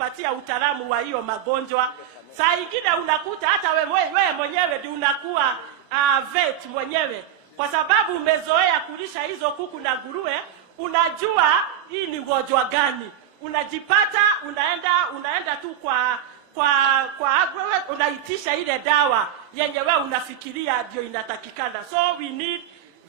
kutupatia utaalamu wa hiyo magonjwa. Saa ingine unakuta hata wewe mwenyewe ndio unakuwa vet mwenyewe, kwa sababu umezoea kulisha hizo kuku na nguruwe, unajua hii ni ugonjwa gani. Unajipata unaenda tu kwa unaitisha ile dawa yenye wewe unafikiria ndio inatakikana. So we need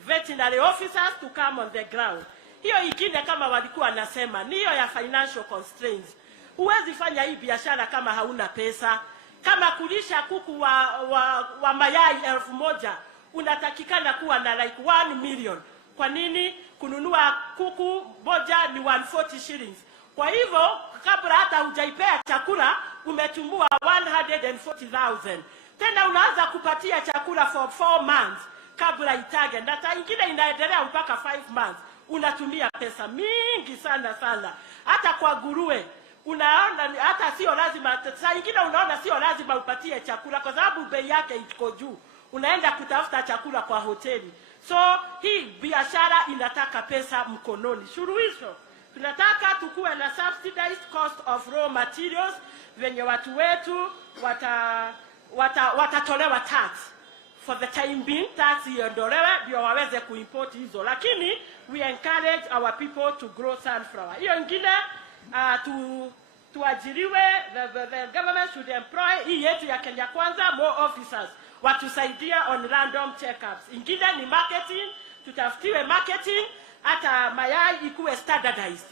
veterinary officers to come on the ground. Hiyo ingine kama walikuwa nasema ni hiyo ya financial constraints. Huwezi fanya hii biashara kama hauna pesa. Kama kulisha kuku wa mayai 1000 unatakikana kuwa na like 1 million. Kwa nini? Kununua kuku moja ni 140 shillings. Kwa hivyo kabla hata hujaipea chakula umetumua 140,000. Tena unaanza kupatia chakula for 4 months kabla itage. Na hata ingine inaendelea mpaka 5 months. Unatumia pesa mingi sana. Hata kwa nguruwe unaona hata sio lazima, saa ingine unaona sio lazima upatie chakula kwa sababu bei yake iko juu. Unaenda kutafuta chakula kwa hoteli. So hii biashara inataka pesa mkononi. Suluhisho, tunataka tukue na subsidized cost of raw materials venye watu wetu watatolewa tax. For the time being, tax iondolewe ndio waweze kuimport hizo. Lakini we encourage our people to grow sunflower. Hiyo ingine tuajiriwe, the government should employ hii yetu ya Kenya Kwanza more officers watusaidia on random checkups. Ingine ni marketing, tutafutiwe marketing, hata mayai ikuwe standardized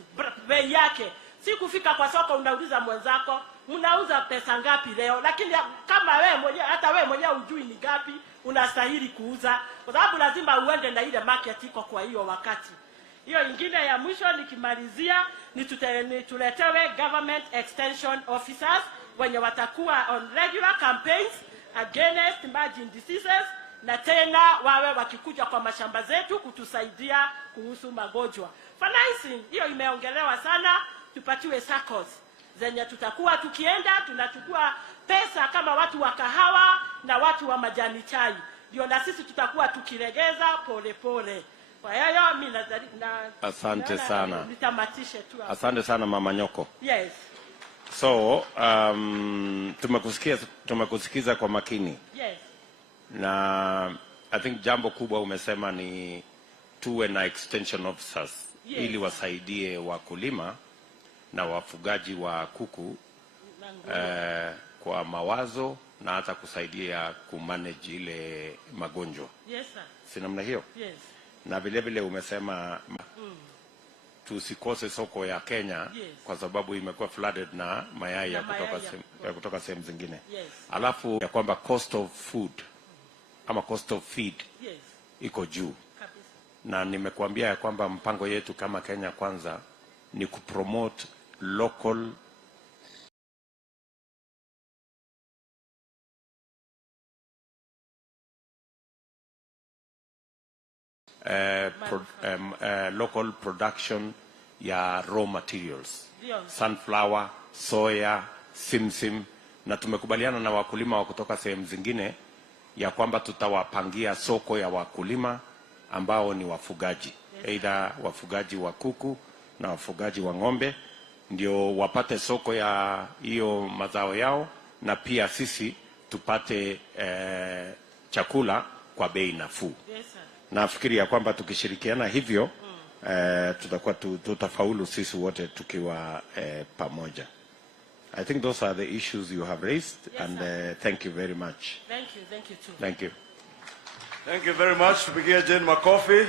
bei yake. Si kufika kwa soko unauliza mwenzako mnauza pesa ngapi leo, lakini kama wewe mwenyewe hata wewe mwenyewe hujui ni ngapi unastahili kuuza, kwa sababu lazima uende na ile market iko kwa hiyo wakati. Hiyo ingine ya mwisho nikimalizia ni tuletewe government extension officers wenye watakuwa on regular campaigns against emerging diseases, na tena wawe wakikuja kwa mashamba zetu kutusaidia kuhusu magonjwa. Financing hiyo imeongelewa sana, tupatiwe SACCOS zenye tutakuwa tukienda tunachukua pesa kama watu wa kahawa na watu wa majani chai, ndio na sisi tutakuwa tukiregeza pole. Kwa hiyo mimi asante sana. Nitamatishe tu. Asante sana Mama Nyoko. Yes. So tumekusikiza kwa makini. Yes. Na I think jambo kubwa umesema ni tuwe na extension officers, yes, ili wasaidie wakulima na wafugaji wa kuku kwa mawazo na hata kusaidia kumanage ile magonjwa. Yes sir. Si namna hiyo? Yes. Na vile vile umesema tusikose soko ya Kenya, yes, kwa sababu imekuwa flooded na mayai ya kutoka sehemu zingine. Yes. Alafu ya kwamba cost of food ama cost of feed, yes, iko juu. kabisa. Na nimekuambia ya kwamba mpango yetu kama Kenya Kwanza ni kupromote local local production ya raw materials, yes, sunflower, soya, simsim, na tumekubaliana na wakulima wa kutoka sehemu zingine ya kwamba tutawapangia soko ya wakulima ambao ni wafugaji, yes, either wafugaji wa kuku na wafugaji wa ng'ombe, ndio wapate soko ya hiyo mazao yao, na pia sisi tupate chakula kwa bei nafuu. Yes, nafikiri ya kwamba tukishirikiana hivyo tutakuwa tutafaulu sisi wote tukiwa pamoja. I think those are the issues you have raised, yes, and thank you very much. Thank you too. Thank you. Thank you very much. Tupigie Jane makofi.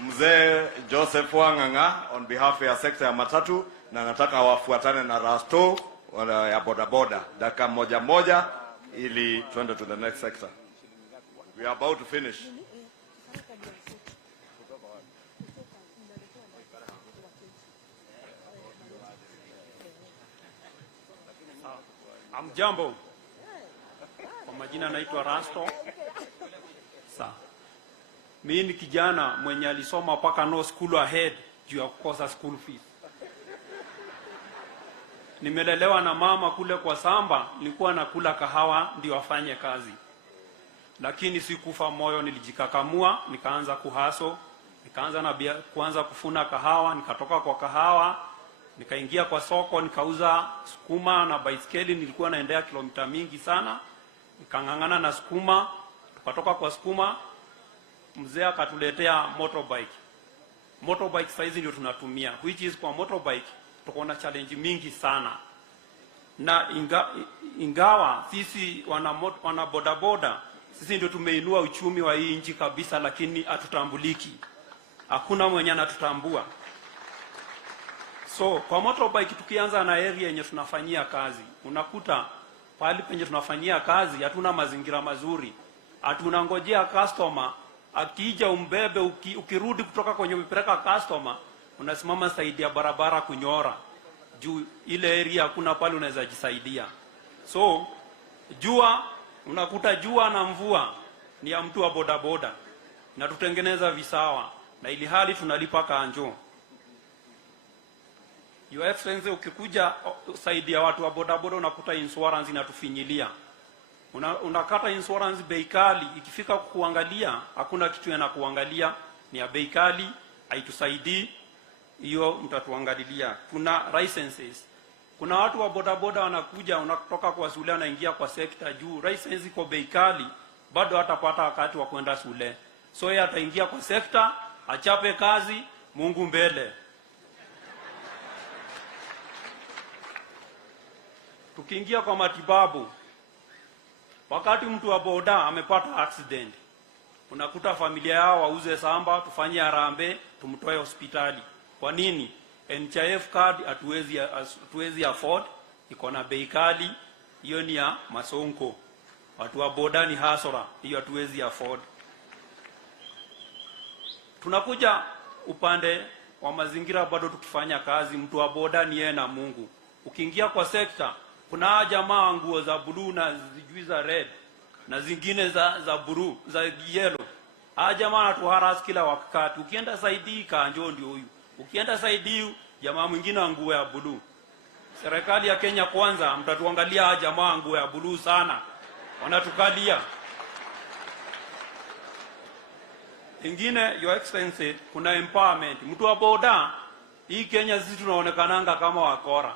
Mzee Joseph Wanganga on behalf ya sekta ya matatu, na nataka wafuatane na Rasto ya bodaboda dakika moja ili tuende to the next sector. We are about to finish. Amjambo. Kwa majina naitwa Rasto. Mimi ni kijana mwenye alisoma paka no school ahead juu ya kukosa school fees. Nimelelewa na mama kule kwa samba, nilikuwa nakula kahawa ndio afanye kazi. Lakini sikufa moyo, nilijikakamua, nikaanza kuhaso, nikaanza kuanza kufuna kahawa, nikatoka kwa kahawa Nikaingia kwa soko nikauza sukuma na baiskeli, nilikuwa naendea kilomita mingi sana. Nikangangana na sukuma, tukatoka kwa sukuma mzee akatuletea motorbike. Motorbike saizi ndio tunatumia, which is kwa motorbike tuko na challenge mingi sana. Na ingawa sisi wana bodaboda sisi ndio tumeinua uchumi wa hii nchi kabisa, lakini hatutambuliki. Hakuna mwenye anatutambua. So kwa motorbike tukianza na area yenye tunafanyia kazi, unakuta pale penye tunafanyia kazi hatuna mazingira mazuri. Hatuna ngojea customer akija umbebe, ukirudi kutoka kwenye umepeleka customer unasimama saidi ya barabara kunyora. Juu ile area hakuna pale unaweza jisaidia. So unakuta jua na mvua ni ya mtu wa bodaboda, na tutengeneza visawa na ili hali tunalipa kanjo. Your Excellency, ukikuja saidi ya watu wa bodaboda unakuta insurance inatufinyilia. Unakata insurance bei kali, ikifika kuangalia hakuna kitu yanakuangalia, ni ya bei kali, haitusaidii. Hiyo mtatuangalilia. Kuna licenses. Kuna watu wa bodaboda wanakuja, unatoka kwa shule anaingia kwa sekta juu license iko bei kali, bado hatapata wakati wa kwenda shule. So yeye ataingia kwa sekta, achape kazi, Mungu mbele. Tukiingia kwa matibabu, wakati mtu wa boda amepata accident, unakuta familia yao wauze samba, tufanye harambee, tumtoe hospitali. Kwa nini? NHIF card hatuwezi afford, iko na bei kali, hiyo ni ya masonko. Watu wa boda ni hasara, hiyo hatuwezi afford. Tunakuja upande wa mazingira, bado tukifanya kazi, mtu wa boda ni yeye na Mungu. Ukiingia kwa sekta, kuna jamaa nguo za blue na zijui za red na zingine za blue, za yellow. Jamaa anatuharas kila wakati. Ukienda saidi kanjo ndio huyu. Ukienda saidi jamaa mwingine nguo ya blue. Serikali ya Kenya Kwanza, mtatuangalia jamaa nguo ya blue sana. Wanatukalia. Ingine, Your Excellency, kuna empowerment. Mtu wa boda, hii Kenya sisi tunaonekananga kama wakora.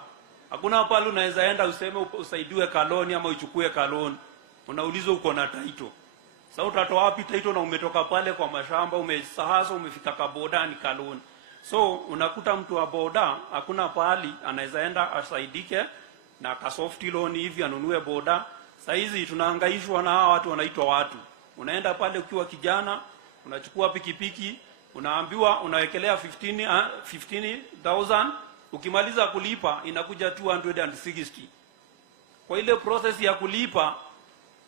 Hakuna pale unaweza enda useme usaidiwe kaloni ama uchukue kaloni. Unaulizwa uko na title. Sasa utatoa wapi title na umetoka pale kwa mashamba, umesahasa umefika kaboda ni kaloni. So unakuta mtu wa boda hakuna pali anaweza enda asaidike na ka soft loan hivi anunue boda. Sasa hizi tunahangaishwa na hawa watu wanaitwa watu. Unaenda pale ukiwa kijana, unachukua pikipiki, unaambiwa unawekelea 15,000, ukimaliza kulipa inakuja 260. Kwa ile process ya kulipa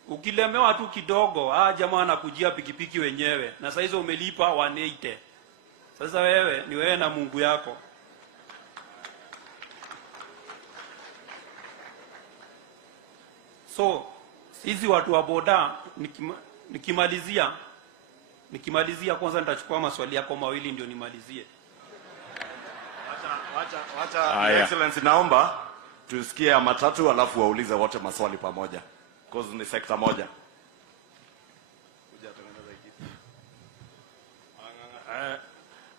ukilemewa tu kidogo, jamaa anakujia pikipiki wenyewe na sasa hizo umelipa 180. Sasa wewe ni wewe na Mungu yako. So sisi watu wa boda, nikimalizia kwanza nitachukua maswali yako mawili ndio nimalizie. Wacha Excellency, naomba tusikie ya matatu alafu waulize wote maswali pamoja. Cause ni sekta moja.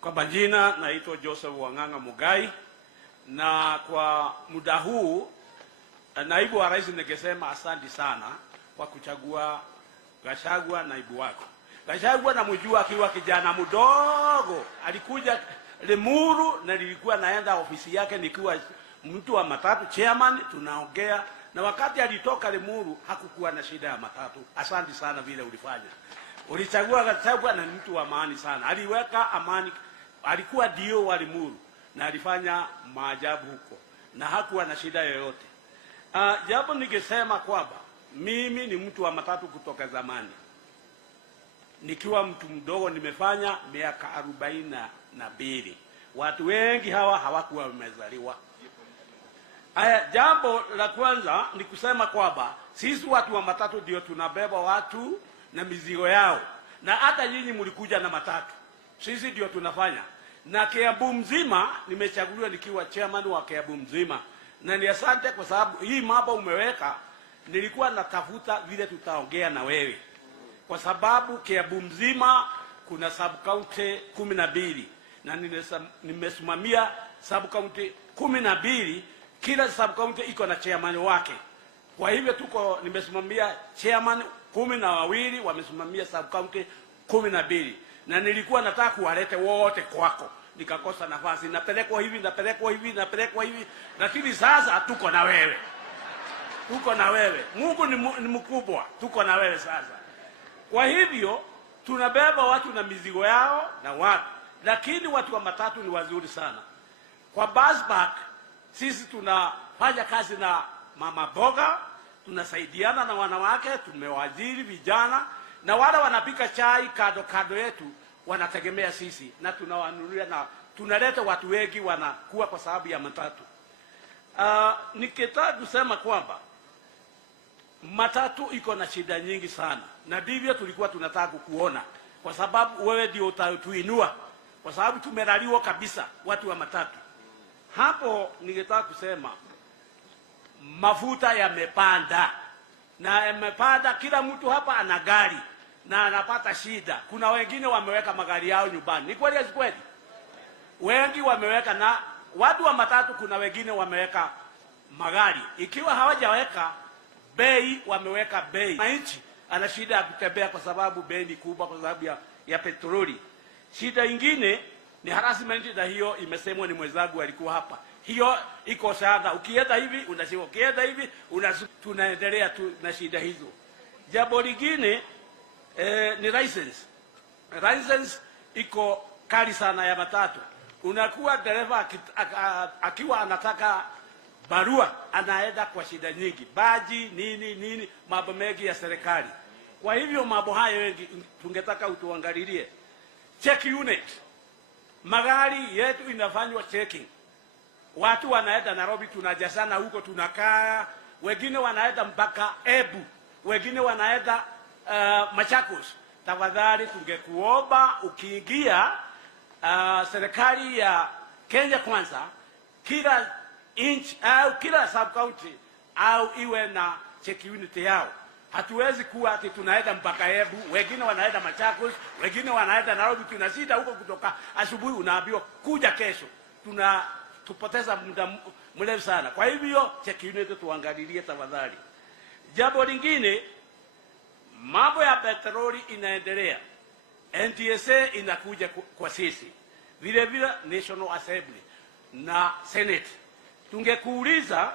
Kwa majina naitwa Joseph Wanganga Mugai, na kwa muda huu naibu wa rais ningesema asante sana kwa kuchagua Gachagua naibu wako. Gachagua namjua akiwa kijana mdogo, alikuja Limuru na nilikuwa naenda ofisi yake nikiwa mtu wa matatu chairman, tunaongea, na wakati alitoka Limuru hakukuwa na shida ya matatu. Asante sana vile ulifanya. Ulichagua Gachagua na mtu wa maana sana. Aliweka amani, alikuwa dio wa Limuru na alifanya maajabu huko na hakuwa na shida yoyote. Jambo ningesema kwamba mimi ni mtu wa matatu kutoka zamani. Nikiwa mtu mdogo nimefanya miaka 42. Watu wengi hawa hawakuwa wamezaliwa. Jambo la kwanza ni kusema kwamba sisi watu wa matatu ndio tunabeba watu na mizigo yao. Na hata nyinyi mlikuja na matatu. Sisi ndio tunafanya. Na Kiambu mzima nimechaguliwa nikiwa chairman wa Kiambu mzima. Na ni asante kwa sababu hii mambo umeweka, nilikuwa natafuta vile tutaongea na wewe. Kwa sababu Kiambu mzima kuna sub county 12 na nimesimamia sub county 12, kila sub county iko na chairman wake. Kwa hivyo nimesimamia chairman 12, wamesimamia sub county 12, na nilikuwa nataka kuwalete wote kwako, nikakosa nafasi. Napelekwa hivi, lakini sasa tuko na wewe. Mungu ni mkubwa, tuko na wewe sasa. Kwa hivyo tunabeba watu na mizigo yao na watu, lakini watu wa matatu ni wazuri sana. Kwa bus back sisi tunafanya kazi na mama boga, tunasaidiana na wanawake, tumewajiri vijana, na wale wanapika chai kado yetu wanategemea sisi, na tunawanunulia, na tunaleta watu wengi wanakuwa kwa sababu ya matatu. Nikitaka kusema kwamba matatu iko na shida nyingi sana, na ndivyo tulikuwa tunataka kukuona, kwa sababu wewe ndio utatuinua, kwa sababu tumelaliwa kabisa watu wa matatu. Hapo ningetaka kusema mafuta yamepanda, na yamepanda, kila mtu hapa ana gari na anapata shida. Kuna wengine wameweka magari yao nyumbani. Ni kweli kweli? Wengi wameweka, na watu wa matatu kuna wengine wameweka magari. Ikiwa hawajaweka bei, wameweka bei. Wananchi ana shida ya kutembea kwa sababu bei ni kubwa, kwa sababu ya petroli. Shida nyingine ni harassment, na hiyo imesemwa ni mwenzangu alikuwa hapa. Hiyo iko sana. Ukienda hivi unashikwa, ukienda hivi tunaendelea tu na shida hizo. Jambo lingine ni license. License iko kali sana ya matatu. Unakuwa dereva akiwa anataka barua, anaenda kwa shida nyingi, baji nini, mambo mengi ya serikali. Kwa hivyo mambo hayo wengi tungetaka utuangalilie. Check unit, magari yetu inafanywa checking. Watu wanaenda Nairobi, tunajazana huko, tunakaa. Wengine wanaenda mpaka Ebu, wengine wanaenda Machakos. Tafadhali tungekuomba ukiingia serikali ya Kenya Kwanza, kila inch au kila sub county au iwe na check unit yao. Hatuwezi kuwa ati tunaenda mpaka Ebu, wengine wanaenda Machakos, wengine wanaenda Nairobi, tunashinda huko kutoka asubuhi, unaambiwa kuja kesho. Tupoteza muda mrefu sana. Kwa hivyo check unit tuangalilie tafadhali. Jambo lingine, mambo ya petroli inaendelea. NTSA inakuja kwa sisi. Vile vile National Assembly na Senate. Tungekuuliza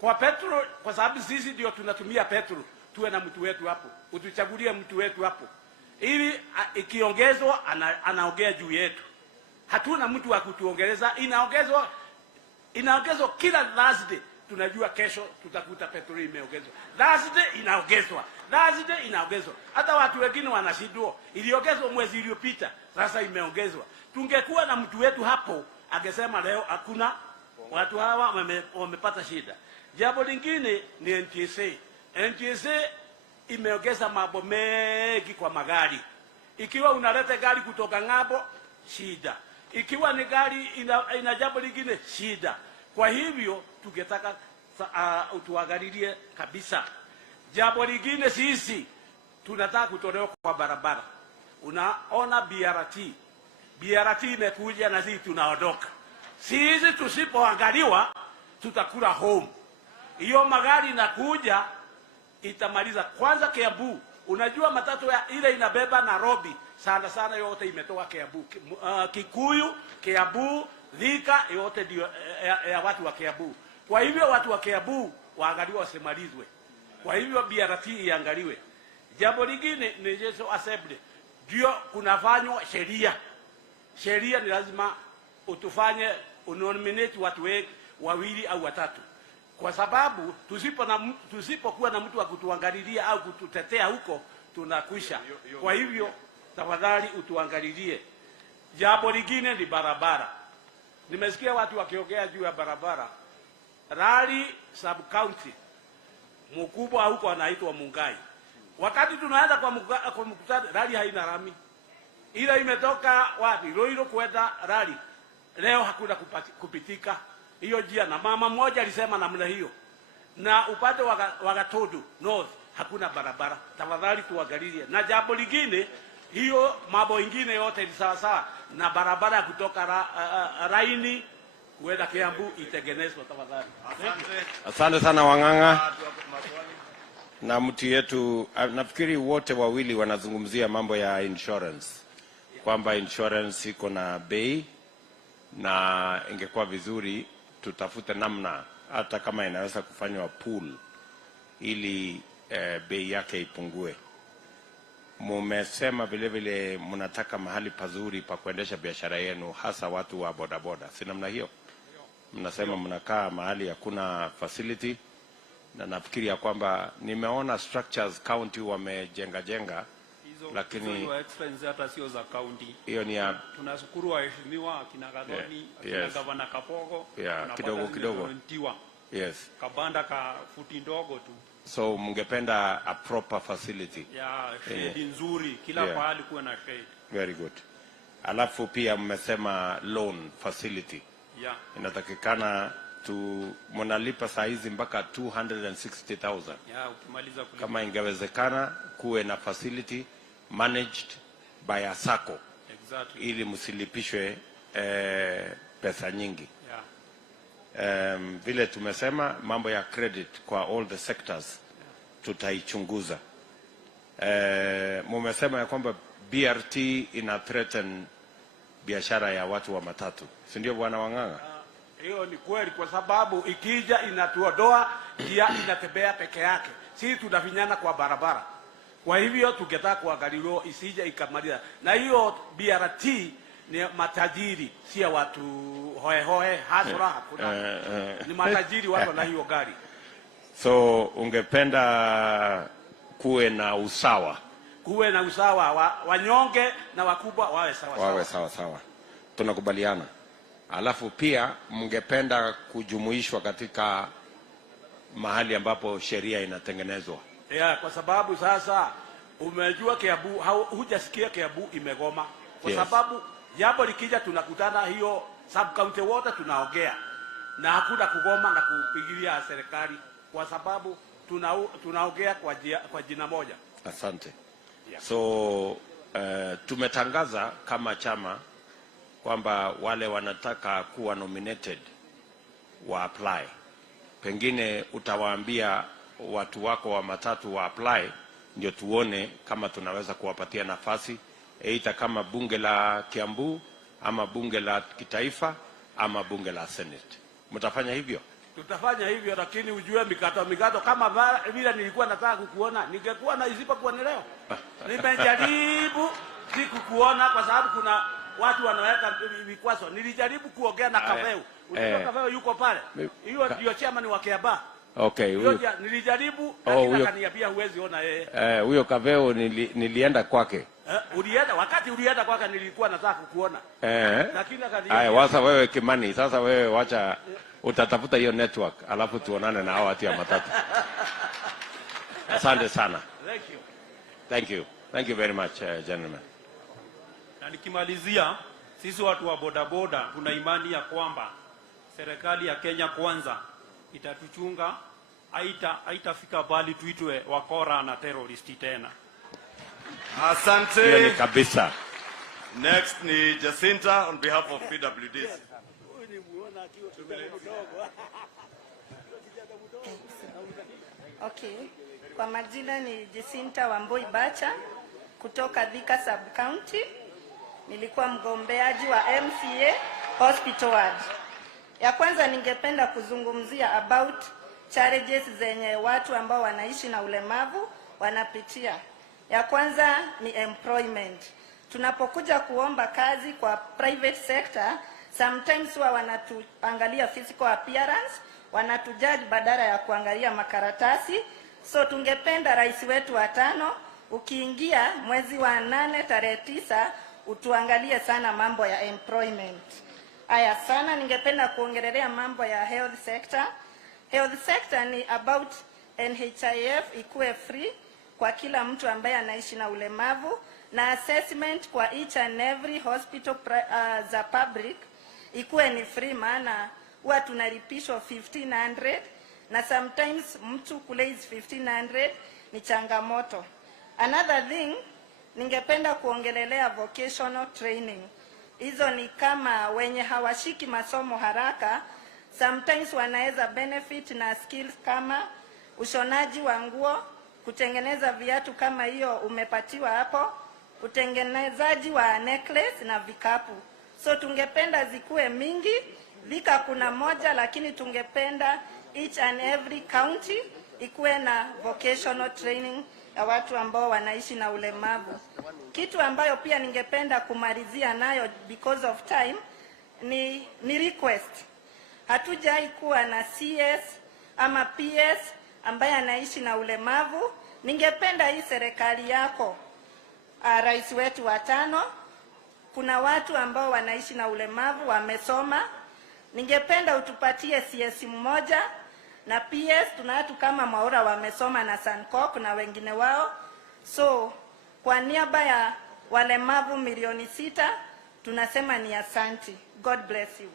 kwa petrol, kwa sababu sisi ndio tunatumia petrol, tuwe na mtu wetu hapo. Utuchagulie mtu wetu hapo. Ili ikiongezwa anaongea juu yetu. Hatuna mtu wa kutuongeleza, inaongezwa kila Thursday. Tunajua kesho tutakuta petroli imeongezwa. Thursday inaongezwa. Hata watu wengine wanashindwa. Iliongezwa mwezi uliopita, sasa imeongezwa. Tungekuwa na mtu wetu hapo, angesema leo hakuna, watu hawa wamepata shida. Jambo lingine ni NTSA. NTSA imeongeza mambo mengi kwa magari. Ikiwa unaleta gari kutoka ng'ambo, shida. Ikiwa ni gari ina jambo lingine, shida. Kwa hivyo tungetaka utuangalilie kabisa. Jambo lingine, sisi tunataka kutolewa kwa barabara. Unaona BRT imekuja na sisi tunaondoka. Sisi tusipoangaliwa tutakula home. Hiyo magari inakuja itamaliza kwanza Kiambu. Unajua matatu ile inabeba Nairobi sana yote imetoka Kiambu. Kikuyu, Kiambu, Thika yote ndio ya watu wa Kiambu. Kwa hivyo watu wa Kiambu waangaliwe, wasimalizwe. Kwa hivyo BRT iangaliwe. Jambo lingine ni National Assembly. Ndio kunafanywa sheria. Sheria ni lazima utufanye unominate watu wengi, wawili au watatu. Kwa sababu tusipokuwa na mtu wa kutuangalilia au kututetea huko, tunakwisha. Kwa hivyo tafadhali utuangalilie. Jambo lingine ni barabara. Nimesikia watu wakiongea juu ya barabara. Rally sub county mkubwa huko anaitwa Mungai. Wakati tunaenda kwa mkutano, rally haina rami. Ile imetoka wapi? Roiro kwenda rally. Leo hakuna kupitika hiyo njia, na mama mmoja alisema namna hiyo. Na upande wa Gatodu North hakuna barabara. Tafadhali tuangalilie. Na jambo lingine, hiyo mambo mengine yote ni sawa sawa, na barabara kutoka Raini kuenda Kiambu itengenezwe tafadhali. Asante sana Wang'ang'a. Na mtu yetu, nafikiri wote wawili wanazungumzia mambo ya insurance, kwamba insurance iko na bei na ingekuwa vizuri tutafute namna hata kama inaweza kufanywa pool ili bei yake ipungue. Mumesema vile vile mnataka mahali pazuri pa kuendesha biashara yenu, hasa watu wa bodaboda, si namna hiyo? Mnasema mnakaa mahali hakuna facility, na nafikiri ya kwamba nimeona structures county wamejenga, lakini hizo expense hata sio za county. Hiyo ni ya tunashukuru waheshimiwa kina Gadoni, kina Gavana Kapogo, kidogo. Yes. Kabanda ka futi ndogo tu. So mungependa a proper facility. Shade nzuri kila pahali kuwe na shade. Very good. Alafu pia mmesema loan facility. Inatakikana mnalipa saa hizi mpaka 260,000. Ukimaliza kulipa. Kama ingewezekana kuwe na facility managed by a sacco. Exactly. Ili msilipishwe pesa nyingi. Vile tumesema mambo ya credit kwa all the sectors tutaichunguza. Mumesema ya kwamba BRT ina threaten biashara ya watu wa matatu, si ndio Bwana Wang'ang'a? Hiyo ni kweli, kwa sababu ikija inatuondoa njia, inatembea peke yake, sisi tunafinyana kwa barabara. Kwa hivyo tungetaka kuangalia isije ikamaliza, na hiyo BRT ni matajiri, si watu hohe hasura hakuna. Ni matajiri watu na hiyo gari. So ungependa kuwe na usawa? Kuwe na usawa, wanyonge na wakubwa wawe sawa. Tunakubaliana. Alafu pia mngependa kujumuishwa katika mahali ambapo sheria inatengenezwa. Kwa sababu sasa umejua Kiambu, hujasikia Kiambu imegoma. Kwa sababu jambo likija tunakutana hiyo sub county wote tunaongea, na hakuna kugoma na kupigilia serikali, kwa sababu tunaongea kwa jina moja. Asante. So tumetangaza kama chama kwamba wale wanataka kuwa nominated wa apply. Pengine utawaambia watu wako wa matatu wa apply, ndio tuone kama tunaweza kuwapatia nafasi, aidha kama bunge la Kiambu ama bunge la kitaifa ama bunge la Senate. Mtafanya hivyo? Tutafanya hivyo, lakini ujue mikato kama vile nilikuwa nataka kukuona, ningekuwa na isipokuwa ni leo. Nimejaribu sikukuona kwa sababu kuna watu wanaweka vikwazo. Nilijaribu kuongea na Kaveu. Unajua Kaveu yuko pale. Hiyo ndio chairman wa Kiamba. Okay. Nilijaribu lakini akaniambia huwezi ona yeye. Huyo Kaveu nilienda kwake. Ulienda wakati ulienda kwake nilikuwa nataka kukuona. Lakini akaniambia. Wasa wewe Kimani, sasa wewe wacha utatafuta hiyo network alafu tuonane na hao watu ya matatu. Asante sana. Thank you very much gentlemen. Na nikimalizia, sisi watu wa bodaboda tuna imani ya kwamba serikali ya Kenya Kwanza itatuchunga, haitafika bali tuitwe wakora na terroristi tena. Asante. Hiyo ni kabisa. Next ni Jacinta on behalf of PWDs. Okay. Kwa majina ni Jacinta Wamboi Bacha kutoka Thika Sub County. Nilikuwa mgombeaji wa MCA Hospital Ward. Ya kwanza ningependa kuzungumzia about challenges zenye watu ambao wanaishi na ulemavu wanapitia. Ya kwanza ni employment. Tunapokuja kuomba kazi kwa private sector, sometimes huwa wanatuangalia physical appearance, wanatujudge badala ya kuangalia makaratasi. So tungependa rais wetu wa 5 ukiingia mwezi wa 8 tarehe 9 utuangalie sana mambo ya employment. Aya sana ningependa kuongelelea mambo ya health sector. Health sector ni about NHIF ikuwe free kwa kila mtu ambaye anaishi na ulemavu, na assessment kwa each and every hospital za public ikuwe ni free, maana huwa tunalipishwa 1500 na sometimes mtu kule is 1500 ni changamoto. Another thing ningependa kuongelelea vocational training. Hizo ni kama wenye hawashiki masomo haraka, sometimes wanaweza benefit na skills kama ushonaji wa nguo, kutengeneza viatu kama hiyo umepatiwa hapo, utengenezaji wa necklace na vikapu. So tungependa zikuwe mingi. Thika kuna moja, lakini tungependa each and every county ikuwe na vocational training ya watu ambao wanaishi na ulemavu. Kitu ambayo pia ningependa kumalizia nayo because of time ni request. Hatujai kuwa na CS ama PS ambaye anaishi na ulemavu. Ningependa hii serikali yako, rais wetu wa 5, kuna watu ambao wanaishi na ulemavu wamesoma. Ningependa utupatie CS mmoja na PS. Tuna watu kama Maura wamesoma na Sankok na wengine wao. So kwa niaba ya walemavu milioni 6 tunasema ni asanti. God bless you.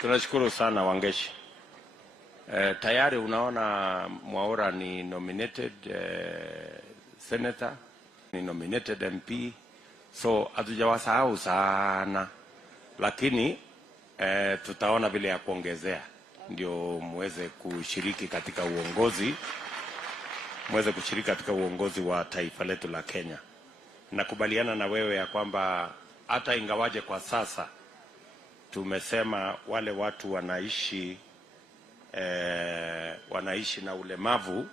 Tunashukuru sana Wangeshi. Tayari unaona Mwaura ni nominated senator, ni nominated MP, so hatujawasahau sana, lakini tutaona vile ya kuongezea ndio muweze kushiriki katika uongozi wa taifa letu la Kenya. Nakubaliana na wewe ya kwamba hata ingawaje kwa sasa tumesema wale watu wanaishi na ulemavu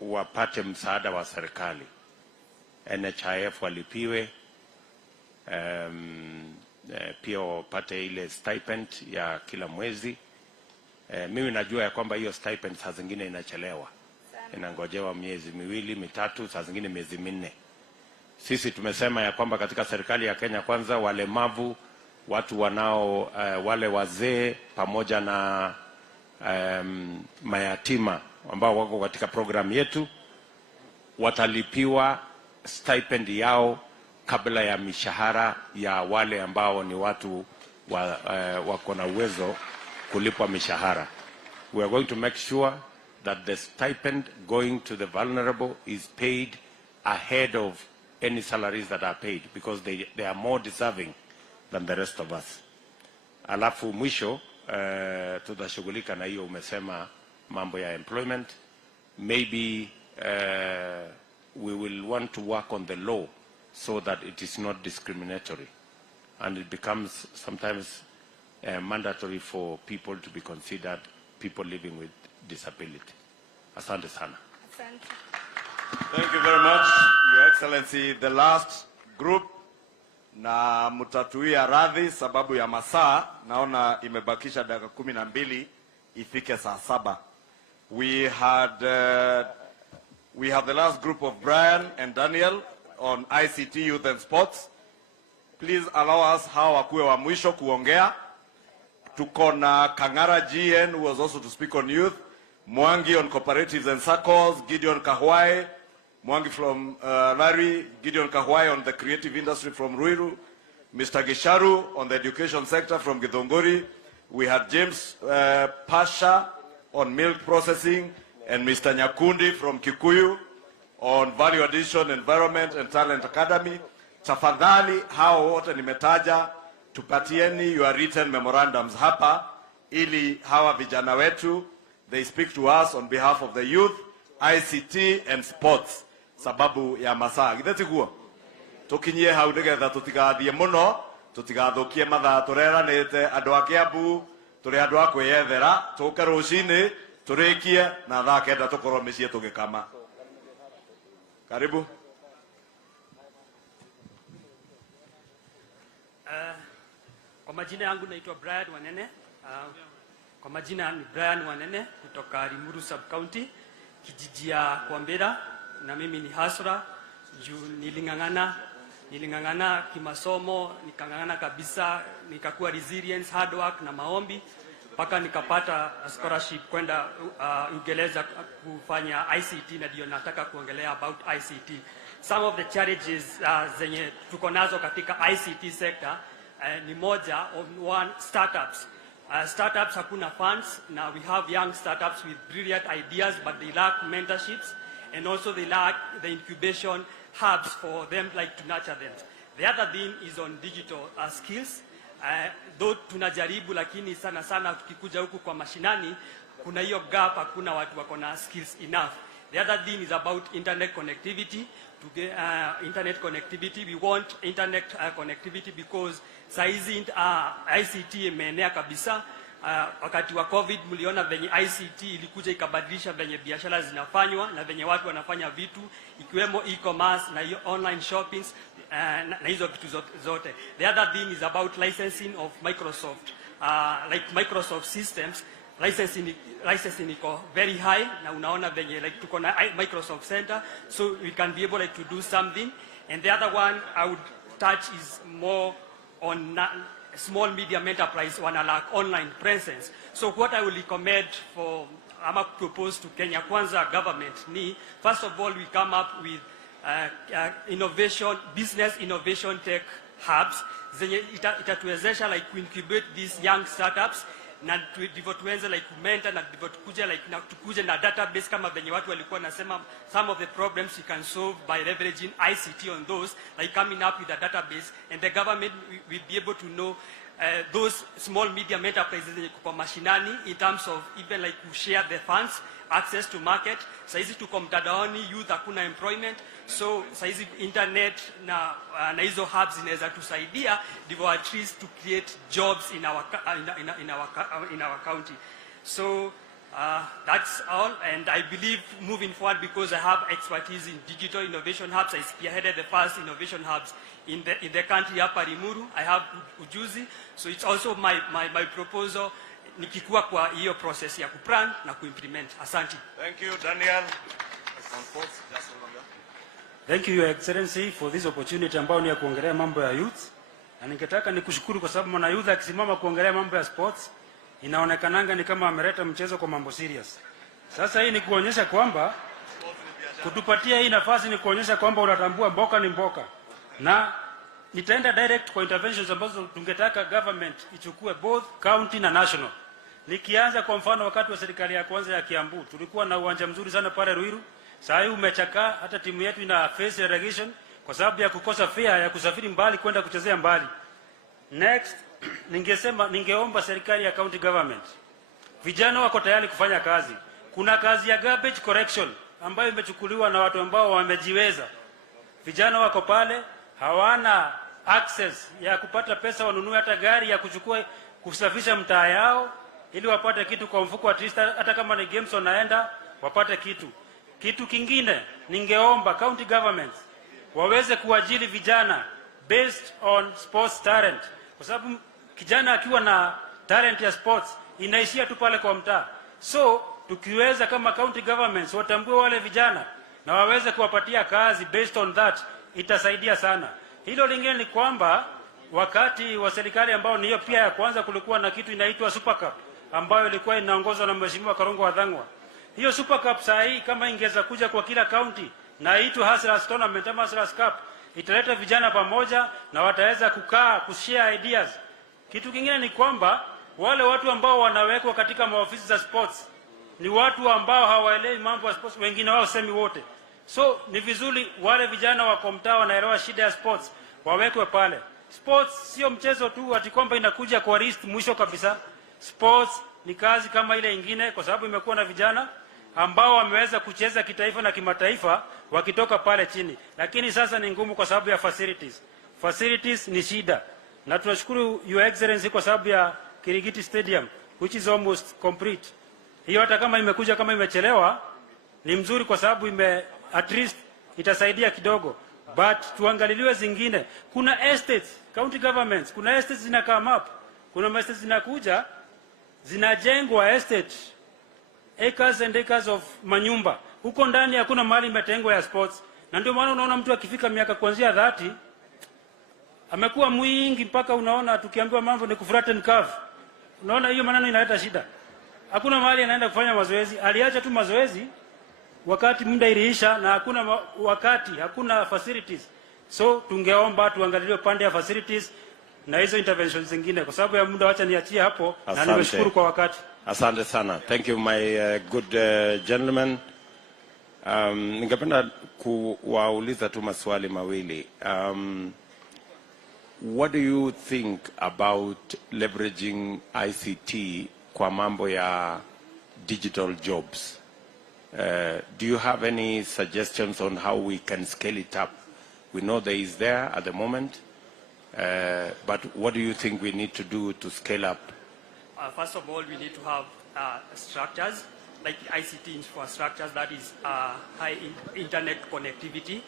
wapate msaada wa serikali, NHIF walipiwe, pia wapate ile stipend ya kila mwezi. Mimi najua ya kwamba hiyo stipend saa zingine inachelewa, inangojewa miezi 2, 3, saa zingine miezi 4. Sisi tumesema ya kwamba katika serikali ya Kenya Kwanza, walemavu, watu wanao wale wazee pamoja na mayatima ambao wako katika program yetu watalipiwa stipend yao kabla ya mishahara ya wale ambao ni watu wako na uwezo kulipwa mishahara. We are going to make sure that the stipend going to the vulnerable is paid ahead of any salaries that are paid, because they are more deserving than the rest of us. Alafu mwisho tutashughulika na hiyo umesema mambo ya employment. Maybe we will want to work on the law so that it is not discriminatory and it becomes sometimes mandatory for people to be considered people living with disability. Asante sana. Asante. Thank you very much, Your Excellency. The last group, na mutatuia radhi sababu ya masaa, naona imebakisha dakika 12 ifike saa 7. We have the last group of Brian and Daniel on ICT, Youth and Sports. Please allow us hawa wakuwe wa mwisho kuongea. Tuko na Kangara GN who was also to speak on youth, Mwangi on cooperatives and circles, Gideon Kahwai, Mwangi from Larry, Gideon Kahwai on the creative industry from Ruiru, Mr. Gisharu on the education sector from Githongori. We had James Pasha on milk processing, and Mr. Nyakundi from Kikuyu on value addition, environment and talent academy. Tafadhali hao wote nimetaja, tupatieni your written memorandums hapa ili hawa vijana wetu they speak to us on behalf of the youth, ICT and sports, sababu ya masaa githeti guo tukinyie hau nigetha tutigathie muno, tutigathukie mathaa tureranite andu a Kiambu, turi andu a kwiyethera, tuke rucini turikie na thaa 9 tukorwo micii tugikama. Karibu. Kwa majina yangu naitwa Brigade Wanene. Kwa majina ni Brian Wanene kutoka Limuru sub county, kijiji ya Kwambera, na mimi ni hasra juu nilingangana kimasomo, nikangangana kabisa, nikakuwa resilience, hard work na maombi mpaka nikapata scholarship kwenda Uingereza kufanya ICT, na ndio nataka kuongelea about ICT. Some of the challenges zenye tuko nazo katika ICT sector ni moja on one, startups. Startups hakuna funds. Now we have young startups with brilliant ideas, but they lack mentorships, and also they lack the incubation hubs for them like to nurture them. The other thing is on digital skills. Though tunajaribu lakini sana sana tukikuja huku kwa mashinani kuna hiyo gap, hakuna watu wako na skills enough. The other thing is about internet connectivity. To get internet connectivity, we want internet connectivity because saizi ICT imeenea kabisa. Wakati wa COVID mliona venye ICT ilikuja ikabadilisha venye biashara zinafanywa na venye watu wanafanya vitu, ikiwemo e-commerce na hiyo online shoppings na hizo vitu zote. The other thing is about licensing of Microsoft. Like Microsoft systems, licensing iko very high, na unaona venye like tuko na Microsoft Center, so we can be able like to do something. And the other one I would touch is more on small medium enterprise wana lack online presence. So what I will recommend for propose to Kenya Kwanza government ni, first of all, we come up with innovation, business innovation tech hubs zenye itatuwezesha like to incubate these young startups na tuweze like mentor na tukuje like na tukuje na database kama venye watu walikuwa nasema some of the problems we can solve by leveraging ICT on those, like coming up with a database, and the government will be able to know those small medium enterprises kwa mashinani in terms of even like to share the funds, access to market. Saizi tuko mtadaoni, youth hakuna employment, so saizi internet na hizo hubs inaweza tusaidia ndivyo at least to create jobs in our county. So that's all, and I believe moving forward, because I have expertise in digital innovation hubs, I spearheaded the first innovation hubs in the country hapa Limuru. I have ujuzi, so it's also my proposal nikikua kwa hiyo process ya kuplan na kuimplement. Asante. Thank you, Daniel. Thank you, Your Excellency, for this opportunity ambao ni ya kuongelea mambo ya youth. Na ningetaka nikushukuru kwa sababu mwana youth akisimama kuongelea mambo ya sports inaonekananga ni kama ameleta mchezo kwa mambo serious. Sasa hii ni kuonyesha kwamba kutupatia hii nafasi ni kuonyesha kwamba unatambua mboka ni mboka. Na nitaenda direct kwa interventions ambazo tungetaka government ichukue both county na national. Nikianza kwa mfano wakati wa serikali ya kwanza ya Kiambu, tulikuwa na uwanja mzuri sana pale Ruiru. Sasa hii umechakaa, hata timu yetu ina face relegation kwa sababu ya kukosa fare ya kusafiri mbali kwenda kuchezea mbali. Next, ningeomba serikali ya county government, vijana wako tayari kufanya kazi. Kuna kazi ya garbage collection ambayo imechukuliwa na watu ambao wamejiweza. Vijana wako pale hawana access ya kupata pesa wanunue hata gari ya kuchukua kusafisha mtaa yao ili wapate kitu kwa mfuko, at least hata kama ni games wanaenda wapate kitu. Kitu kingine ningeomba county governments waweze kuajiri vijana based on sports talent, kwa sababu kijana akiwa na talent ya sports inaishia tu pale kwa mtaa. So tukiweza kama county governments watambue wale vijana na waweze kuwapatia kazi based on that, itasaidia sana. Hilo lingine ni kwamba wakati wa serikali ambao ni hiyo pia ya kwanza, kulikuwa na kitu inaitwa Super Cup ambayo ilikuwa inaongozwa na Mheshimiwa Karongo Wadhangwa. Hiyo Super Cup saa hii kama ingeza kuja kwa kila county na itu Hustlers Tournament ama Hustlers Cup, italeta vijana pamoja na wataweza kukaa kushare ideas. Kitu kingine ni kwamba wale watu ambao wanawekwa katika maofisi za sports ni watu ambao hawaelewi mambo ya sports, wengine wao semi wote. So ni vizuri wale vijana wako mtaa wanaelewa shida ya sports wawekwe pale. Sports sio mchezo tu ati kwamba inakuja kwa list mwisho kabisa. Sports ni kazi kama ile ingine, kwa sababu imekuwa na vijana ambao wameweza kucheza kitaifa na kimataifa wakitoka pale chini. Lakini sasa ni ngumu kwa sababu ya facilities. Facilities ni shida. Na tunashukuru Your Excellency kwa sababu ya Kirigiti Stadium which is almost complete. Hiyo hata kama imekuja kama imechelewa ni mzuri kwa sababu at least itasaidia kidogo, but tuangaliliwe zingine. Kuna estates, county governments, kuna estates zina come up. Kuna estates zinakuja zinajengwa estate acres and acres of manyumba. Huko ndani hakuna mahali imetengwa ya sports. Na ndio maana unaona mtu akifika miaka kuanzia 30 amekuwa mwingi mpaka unaona tukiambiwa mambo ni kuflatten curve. Unaona hiyo maneno inaleta shida. Hakuna mahali anaenda kufanya mazoezi. Aliacha tu mazoezi wakati muda iliisha na hakuna facilities. So tungeomba tuangalie pande ya facilities na hizo interventions zingine. Kwa sababu ya muda wacha niachie hapo. Na nimeshukuru kwa wakati. Asante sana. Thank you my good gentlemen. Ningependa kuwauliza tu maswali mawili. What do you think about leveraging ICT kwa mambo ya digital jobs? Do you have any suggestions on how we can scale it up? We know there is there at the moment, but what do you think we need to do to scale up? First of all, we need to have structures, like ICT infrastructures, that is high internet connectivity.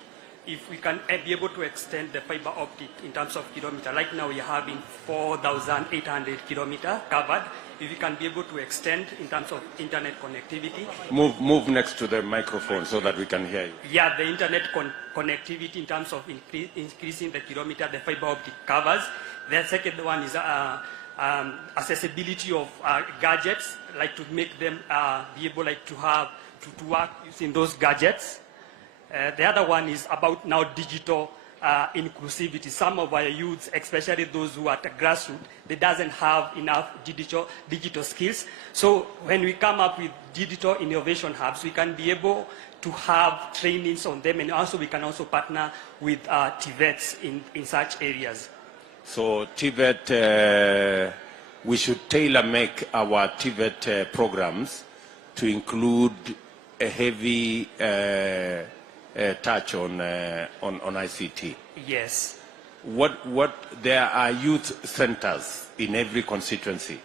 If we can be able to extend the fiber optic in terms of kilometer, like now we are having 4,800 kilometers covered. If we can be able to extend in terms of internet connectivity. Move next to the microphone so that we can hear you. Yeah, the internet connectivity in terms of increasing the kilometer the fiber optic covers. The second one is accessibility of gadgets, like to make them be able like to have to work using those gadgets. The other one is about now digital inclusivity. Some of our youths, especially those who are at the grassroots, they doesn't have enough digital skills. So when we come up with digital innovation hubs, we can be able to have trainings on them, and also we can also partner with TVETs in such areas. So TVET, we should tailor-make our TVET programs to include a heavy touch on ICT. Yes. There are youth centers in every constituency.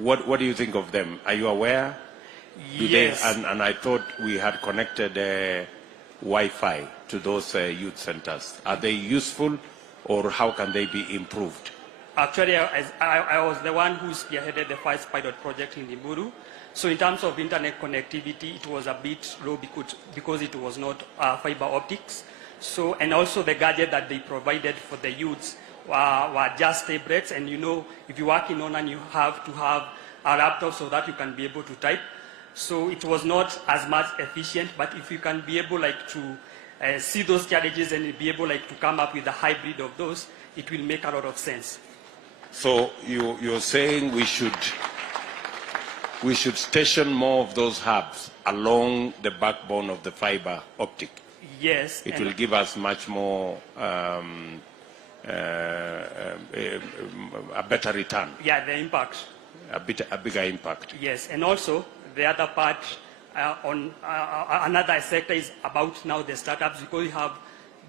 What do you think of them? Are you aware? Yes. And I thought we had connected Wi-Fi to those youth centers. Are they useful, or how can they be improved? Actually, I was the one who spearheaded the first pilot project in Limuru. So in terms of internet connectivity, it was a bit low because it was not fiber optics. So, and also the gadget that they provided for the youths were just tablets. And you know, if you work in online, you have to have a laptop so that you can be able to type. So it was not as much efficient, but if you can be able like to see those challenges and be able like to come up with a hybrid of those, it will make a lot of sense. So you're saying we should station more of those hubs along the backbone of the fiber optic. Yes. It will give us much more, a better return. Yeah, the impact. A bigger impact. Yes, and also the other part on another sector is about now the startups, because we have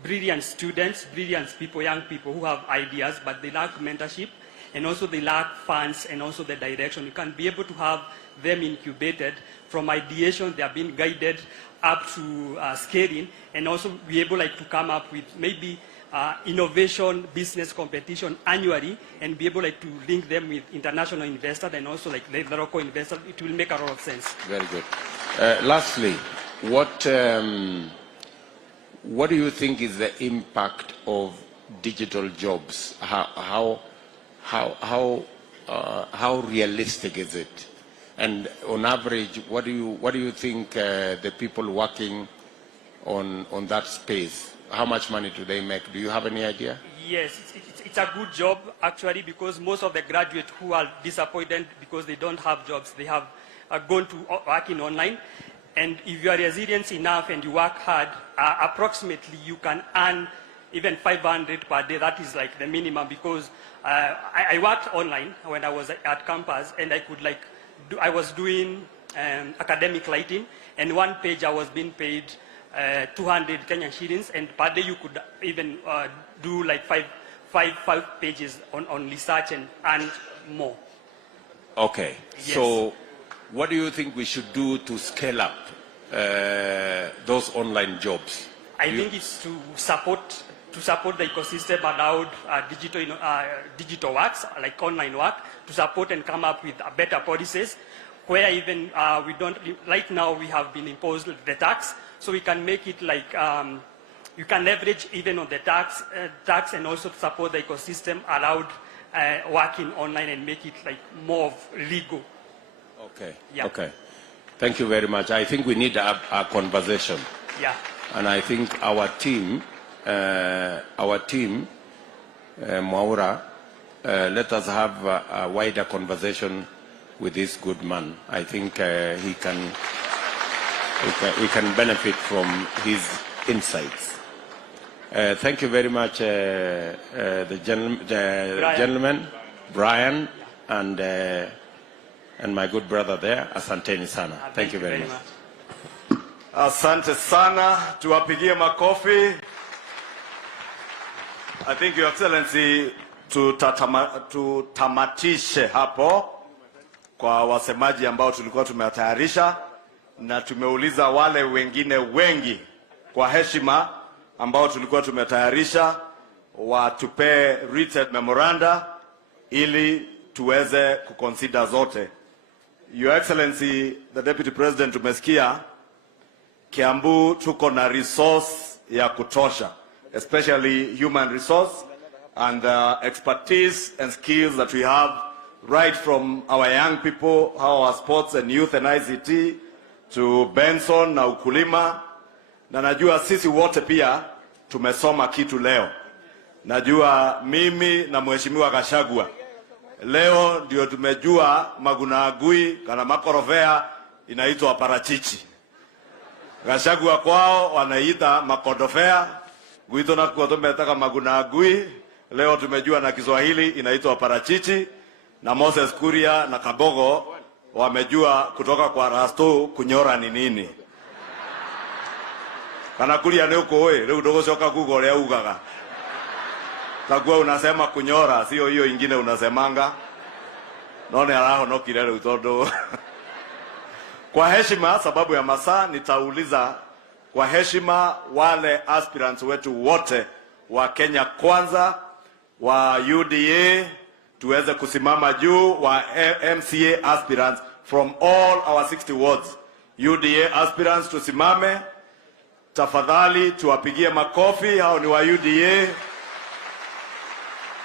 brilliant students, brilliant people, young people who have ideas, but they lack mentorship, and also they lack funds, and also the direction. You can be able to have them incubated from ideation. They are being guided up to scaling, and also be able like to come up with maybe innovation business competition annually, and be able like to link them with international investors and also like the local investors. It will make a lot of sense. Very good. Lastly, what do you think is the impact of digital jobs? How realistic is it? And on average, what do you think the people working on that space, how much money do they make? Do you have any idea? Yes, it's a good job actually, because most of the graduates who are disappointed because they don't have jobs, they have gone to working online. And if you are resilient enough and you work hard, approximately you can earn even 500 per day. That is like the minimum, because I worked online when I was at campus, and I could like I was doing academic writing, and one page I was being paid 200 Kenyan shillings, and per day you could even do like five pages on research and earn more. Okay. Yes. So what do you think we should do to scale up those online jobs? I think it's to support the ecosystem around digital works, like online work, to support and come up with better policies, where even we don't, right now we have been imposed the tax, so we can make it like, you can leverage even on the tax, and also support the ecosystem around working online and make it like more of legal. Okay. Yeah. Okay. Thank you very much. I think we need a conversation. Yeah. And I think our team, Mwaura, let us have a wider conversation with this good man. I think he can we can benefit from his insights. Thank you very much, the gentleman, Brian, and my good brother there, Asanteni sana. Thank you very much. Asante sana, tuwapigie makofi. I think, Your Excellency, tutamatishe hapo kwa wasemaji ambao tulikuwa tumetayarisha, na tumeuliza wale wengine wengi kwa heshima ambao tulikuwa tumetayarisha watupe written memoranda ili tuweze kuconsider zote. Your Excellency, the Deputy President, tumesikia Kiambu tuko na resource ya kutosha, especially human resource and expertise and skills that we have right from our young people, our sports and youth and ICT to Benson na ukulima. Na najua sisi wote pia tumesoma kitu leo. Najua mimi na Mheshimiwa Gachagua leo ndio tumejua magunagui kana makorofea inaitwa parachichi. Gachagua kwao wanaita makodofea, guito na kwa tumetaka magunagui. Leo tumejua na Kiswahili inaitwa parachichi, na Moses Kuria na Kabogo wamejua kutoka kwa Rasto kunyora ni nini. Kana Kuria ni uko wewe, leo dogo shoka Google ya ugaga. Takua unasema kunyora, sio hiyo ingine unasemanga. None alaho no kirele utodo. Kwa heshima, sababu ya masaa, nitauliza kwa heshima wale aspirants wetu wote wa Kenya Kwanza, wa UDA, tuweze kusimama juu, wa MCA aspirants from all our 60 wards. UDA aspirants tusimame. Tafadhali tuwapigie makofi, hao ni wa UDA.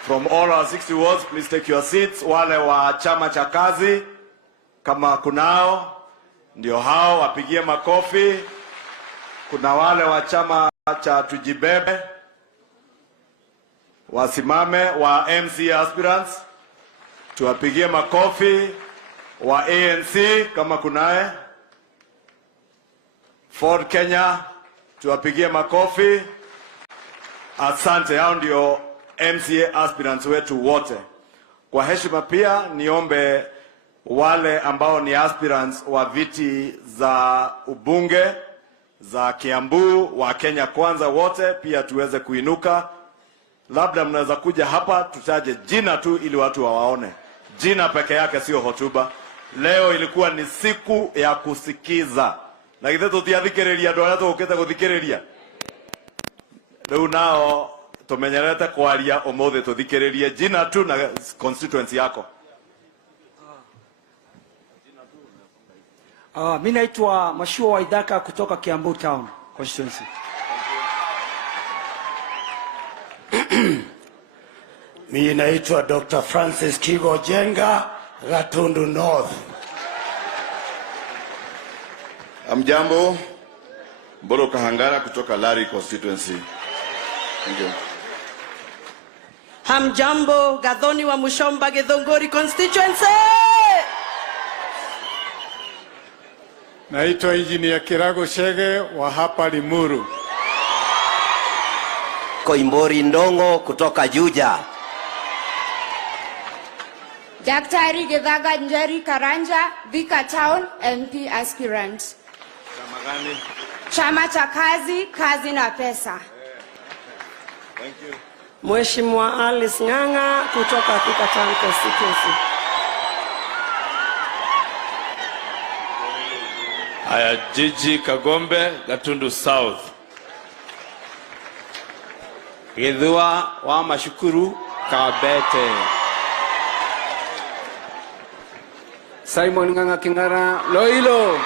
From all our 60 wards, please take your seats. Wale wa chama cha kazi, kama kunao, ndio hao wapigie makofi. Kuna wale wa chama cha tujibebe, wasimame. Wa MC aspirants, tuwapigie makofi. Wa ANC, kama kunae. Ford Kenya, tuwapigie makofi. Asante, hao ndio MCA aspirants wetu wote. Kwa heshima pia niombe wale ambao ni aspirants wa viti za ubunge za Kiambu, wa Kenya Kwanza wote pia tuweze kuinuka. Labda mnaweza kuja hapa tutaje jina tu ili watu wawaone. Jina peke yake sio hotuba. Leo ilikuwa ni siku ya kusikiza. Na kithe tutiathikiriria ndo aria tukite guthikiriria. Leo nao tumenyerete kwaria omothe tuthikiririe jina tu na constituency yako. Mimi naitwa Mashua Waidaka kutoka Kiambu Town constituency. Mimi naitwa Dr. Francis Kigo Jenga, Gatundu North. Amjambo, Mbolo Kahangara kutoka Lari constituency. Thank you. Hamjambo, Gathoni wa Mushomba Githongori constituency. Naitwa Engineer Kirago Shege wa hapa Limuru. Koimbori Ndongo kutoka Juja. Daktari Githaga Njeri Karanja, Thika Town MP aspirant. Chama gani? Chama cha kazi, kazi na pesa. Thank you. Mheshimiwa Alice Ng'ang'a kutoka Thika Town constituency. Aya, Jiji Kagombe, Gatundu South. Githua wa Mashukuru, Kabete. Simon Ng'ang'a King'ara, Loilo.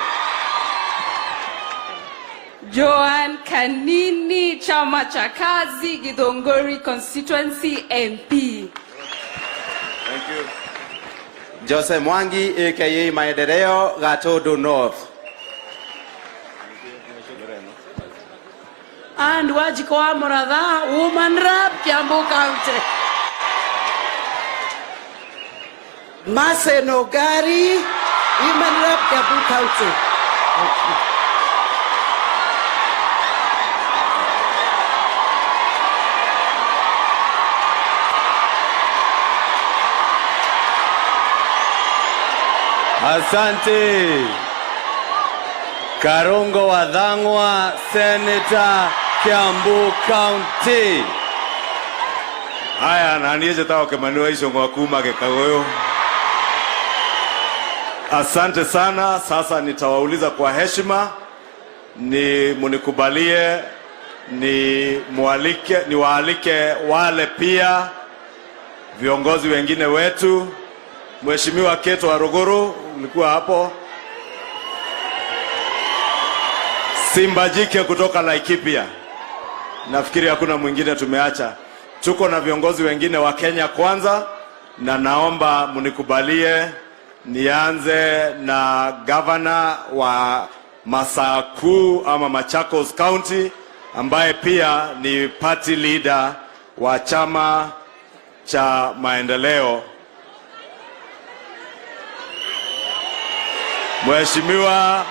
Joan Kanini, Chama cha Kazi, Githongori constituency MP. Thank you. Joseph Mwangi aka Maendeleo, Gatundu North. And Wajikoa Moradha, woman rap, Kiambu County. Mase Nogari, woman rap, Kiambu County. Asante. Karongo Wadhangwa, Senator Kiambu County. Haya, na niye jetao kemanua isho ngwakuma kekagoyo. Asante sana. Sasa nitawauliza kwa heshima, ni munikubalie niwaalike wale pia viongozi wengine wetu. Mheshimiwa Keto wa Rogoro, ulikuwa hapo. Simba Jike kutoka Laikipia. Nafikiri hakuna mwingine tumeacha. Tuko na viongozi wengine wa Kenya Kwanza, na naomba munikubalie nianze na governor wa Masaku ama Machakos County, ambaye pia ni party leader wa chama cha maendeleo. Mheshimiwa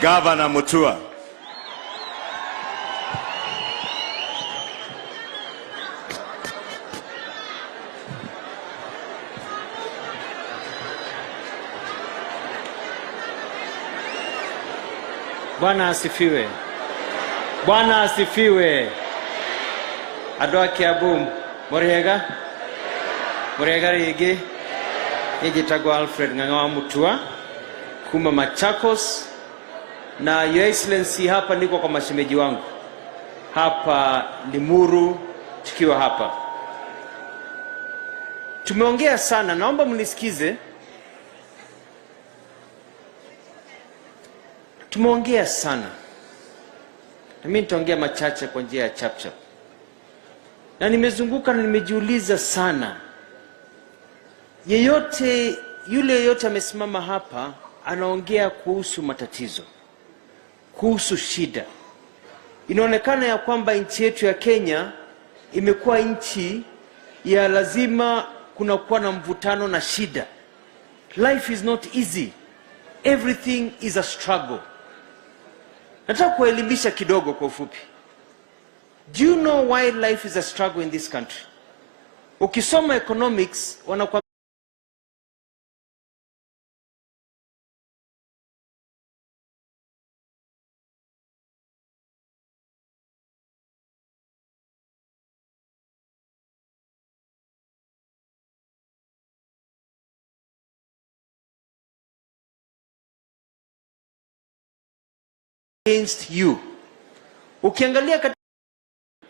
Governor Mutua. Bwana asifiwe. Bwana asifiwe. Adoa Kiambu, Murega rigi. Nijitagwa Alfred Ng'ang'a Mutua kuma Machakos, na Your Excellency, hapa niko kwa mashemeji wangu hapa Limuru, tukiwa hapa. Tumeongea sana, naomba mnisikize. Tumeongea sana, na mimi nitaongea machache kwa njia ya chapchap. Na nimezunguka na nimejiuliza sana, yule yeyote amesimama hapa anaongea kuhusu matatizo, kuhusu shida. Inaonekana ya kwamba nchi yetu ya Kenya imekuwa nchi ya lazima kunakuwa na mvutano na shida. Life is not easy. Everything is a struggle. Nataka kuelimisha kidogo kwa ufupi. Do you know why life is a struggle in this country? Ukisoma economics wanakuwa against you. Ukiangalia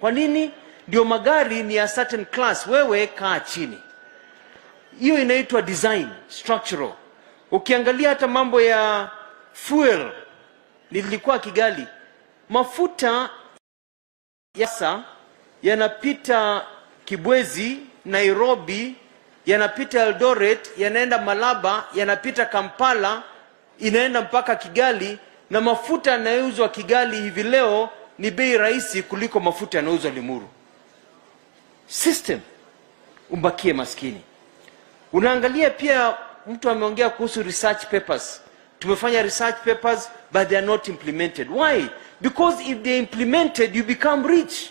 kwa nini ndio magari ni a certain class, wewe kaa chini. Hiyo inaitwa design, structural. Ukiangalia hata mambo ya fuel, nilikuwa Kigali, mafuta yasa yanapita Kibwezi, Nairobi, yanapita Eldoret, yanaenda Malaba, yanapita Kampala, inaenda mpaka Kigali, na mafuta yanayouzwa Kigali hivi leo ni bei rahisi kuliko mafuta yanayouzwa Limuru. System umbakie maskini. Unaangalia pia, mtu ameongea kuhusu research papers. Tumefanya research papers but they are not implemented. Why? Because if they are implemented, you become rich.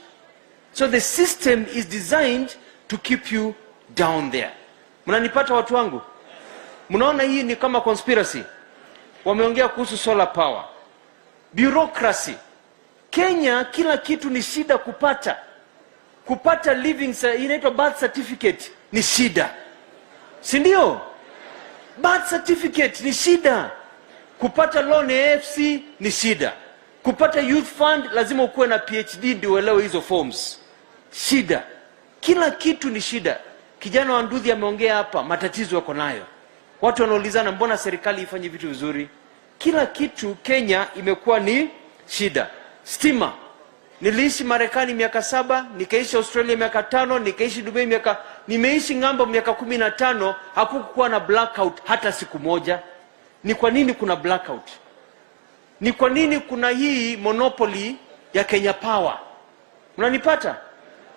So the system is designed to keep you down there. Mnanipata watu wangu? Mnaona hii ni kama conspiracy. Wameongea kuhusu solar power. Bureaucracy. Kenya kila kitu ni shida kupata. Kupata living, inaitwa birth certificate, ni shida. Si ndio? Birth certificate ni shida. Kupata loan ya AFC ni shida. Kupata youth fund lazima ukuwe na PhD ndio uelewe hizo forms. Shida. Kila kitu ni shida. Kijana wa Nduthi ameongea hapa, matatizo yako nayo. Watu wanaulizana mbona serikali ifanye vitu vizuri? Kila kitu Kenya imekuwa ni shida. Stima. Niliishi Marekani miaka 7, nikaishi Australia miaka 5, nikaishi Dubai nimeishi ng'ambo miaka 15, hakukuwa na blackout hata siku moja. Ni kwa nini kuna blackout? Ni kwa nini kuna hii monopoly ya Kenya Power? Unanipata?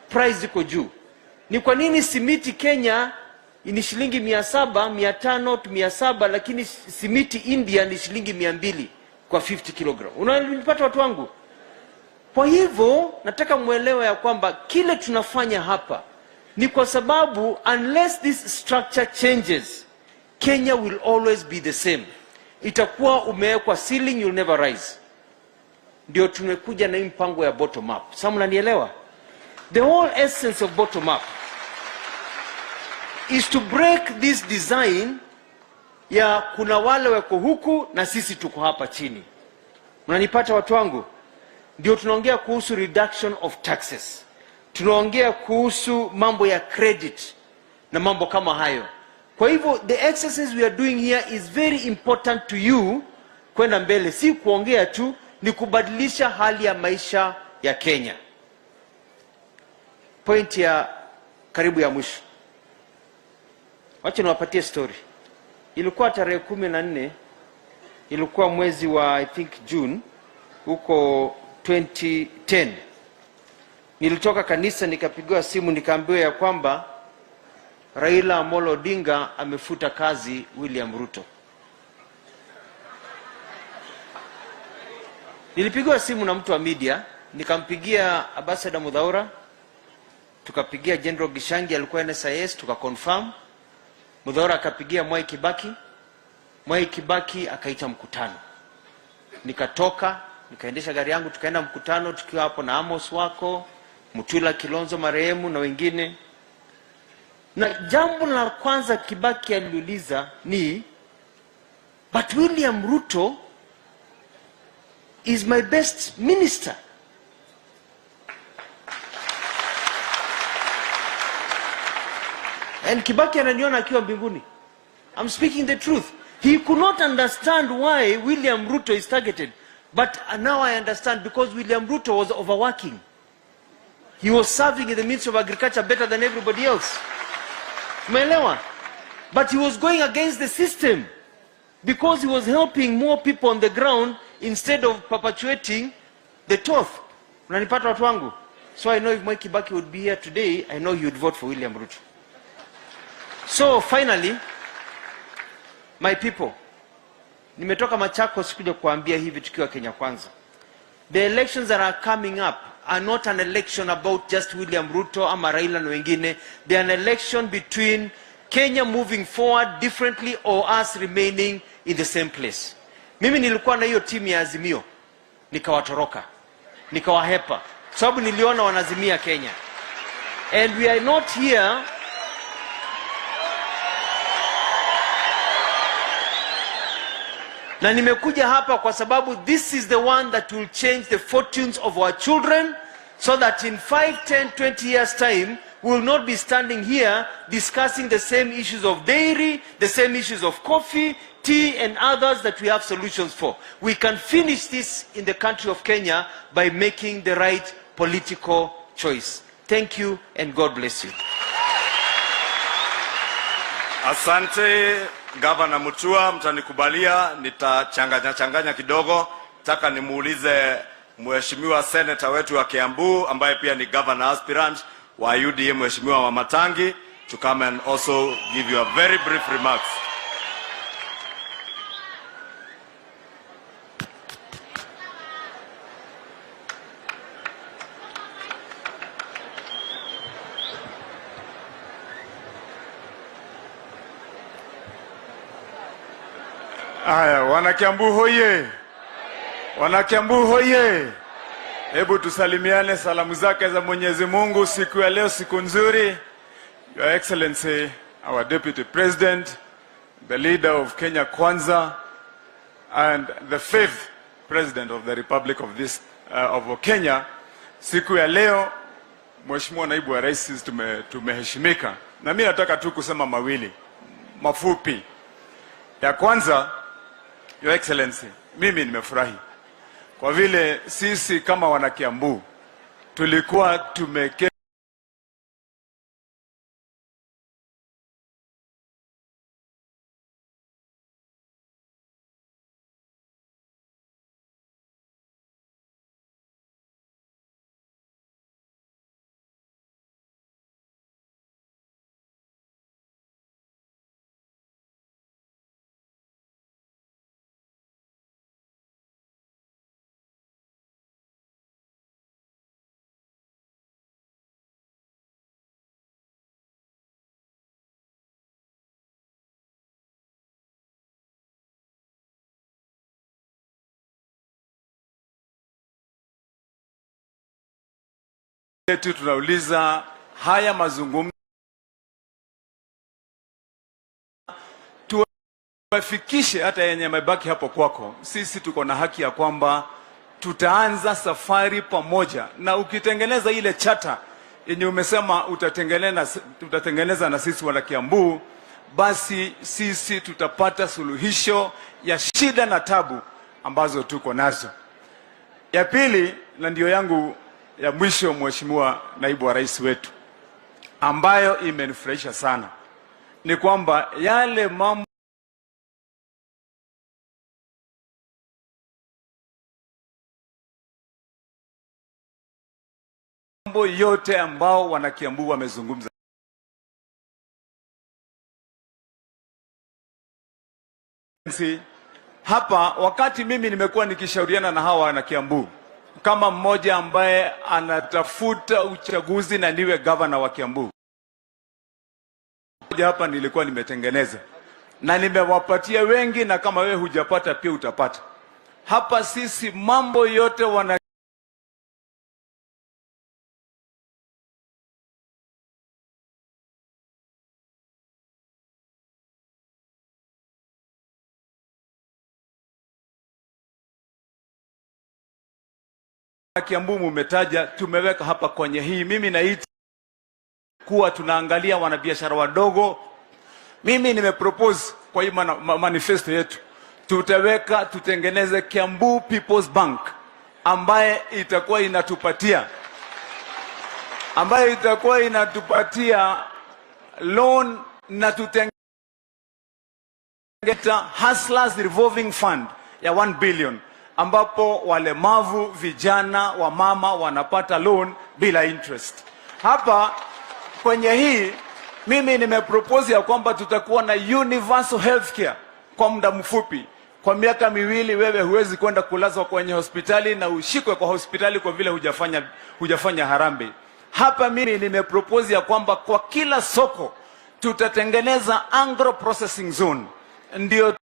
Price iko juu. Ni kwa nini simiti Kenya ni shilingi 700, 500, 700, lakini simiti India ni shilingi 200 kwa 50 kg? Unanipata watu wangu? Kwa hivyo nataka muelewe ya kwamba kile tunafanya hapa ni kwa sababu unless this structure changes, Kenya will always be the same. Itakuwa umewekwa ceiling, you'll never rise. Ndio tumekuja na mpango ya bottom up. Sasa mnanielewa? The whole essence of bottom up is to break this design ya kuna wale wako huku na sisi tuko hapa chini. Mnanipata watu wangu? Ndio tunaongea kuhusu reduction of taxes. Tunaongea kuhusu mambo ya credit na mambo kama hayo. Kwa hivyo the exercise we are doing here is very important to you kwenda mbele, si kuongea tu, ni kubadilisha hali ya maisha ya Kenya. Point ya karibu ya mwisho. Wacha niwapatie story. Ilikuwa tarehe 14, ilikuwa mwezi wa I think June huko 2010. Nilitoka kanisa nikapigiwa simu nikaambiwa ya kwamba Raila Amolo Odinga amefuta kazi William Ruto. Nilipigiwa simu na mtu wa media, nikampigia Ambassador Mudhaura, tukapigia General Gishangi alikuwa NSIS, tukaconfirm. Mudhaura akapigia Mwai Kibaki, Mwai Kibaki akaita mkutano. Nikatoka, nikaendesha gari yangu tukaenda mkutano tukiwa hapo na Amos wako, Mutula Kilonzo marehemu na wengine. Na jambo la kwanza Kibaki aliuliza ni, but William Ruto is my best minister. And Kibaki ananiona akiwa mbinguni. I'm speaking the truth. He could not understand why William Ruto is targeted. But now I understand, because William Ruto was overworking. He was serving in the Ministry of Agriculture better than everybody else. Umeelewa? But he was going against the system because he was helping more people on the ground instead of perpetuating the tough. Unanipata watu wangu? So I know if Mwai Kibaki would be here today, I know he would vote for William Ruto. So finally, my people, nimetoka Machakos kuja kuambia hivi tukiwa Kenya Kwanza. The elections that are coming up are not an election about just William Ruto ama Raila na wengine. They are an election between Kenya moving forward differently or us remaining in the same place. Mimi nilikuwa na hiyo timu ya Azimio, nikawatoroka, nikawahepa, sababu niliona wanazimia Kenya. And we are not here na nimekuja hapa kwa sababu this is the one that will change the fortunes of our children, so that in 5, 10, 20 years time we will not be standing here discussing the same issues of dairy, the same issues of coffee, tea and others that we have solutions for. We can finish this in the country of Kenya by making the right political choice. Thank you and God bless you. Asante Gavana Mutua, mtanikubalia nitachanganya kidogo. Taka nimuulize mheshimiwa senator wetu wa Kiambu ambaye pia ni governor aspirant wa UDA, mheshimiwa wa Matangi, to come and also give you a very brief remarks. Aya, wanakiambu hoye. Wanakiambu hoye. Hebu tusalimiane salamu zake za Mwenyezi Mungu siku ya leo, siku nzuri. Your Excellency, our Deputy President, the leader of Kenya Kwanza, and the 5th President of the Republic of Kenya. Siku ya leo, Mheshimiwa Naibu wa Rais, tumeheshimika. Na mimi nataka tu kusema mawili mafupi. Ya kwanza, Your Excellency, mimi nimefurahi kwa vile sisi kama wanakiambu tulikuwa tumeke yetu tunauliza haya mazungumzo tuwafikishe hata yenye yamebaki hapo kwako. Sisi tuko na haki ya kwamba tutaanza safari pamoja, na ukitengeneza ile chata yenye umesema utatengeneza na sisi wana Kiambu, basi sisi tutapata suluhisho ya shida na tabu ambazo tuko nazo. Ya pili, na ndio yangu ya mwisho, Mheshimiwa Naibu wa Rais wetu, ambayo imenifurahisha sana, ni kwamba yale mambo yote ambao wana Kiambu wamezungumza hapa, wakati mimi nimekuwa nikishauriana na hawa wana Kiambu kama mmoja ambaye anatafuta uchaguzi na niwe gavana wa Kiambu, hapa nilikuwa nimetengeneza na nimewapatia wengi, na kama wewe hujapata pia utapata hapa. Sisi mambo yote wana Kiambu mumetaja, tumeweka hapa kwenye hii. Mimi naita kuwa tunaangalia wanabiashara wadogo. Mimi nimepropose kwa hii manifesto yetu, tutengeneze Kiambu People's Bank ambaye itakuwa inatupatia loan, na tutengeza Hustlers Revolving Fund ya 1 billion ambapo walemavu, vijana, wamama wanapata loan bila interest. Hapa kwenye hii mimi nimepropose ya kwamba tutakuwa na universal healthcare kwa muda mfupi. Kwa miaka miwili wewe huwezi kwenda kulazwa kwenye hospitali na ushikwe kwa hospitali kwa vile hujafanya harambee. Hapa mimi nimepropose ya kwamba kwa kila soko tutatengeneza agro processing zone, ndio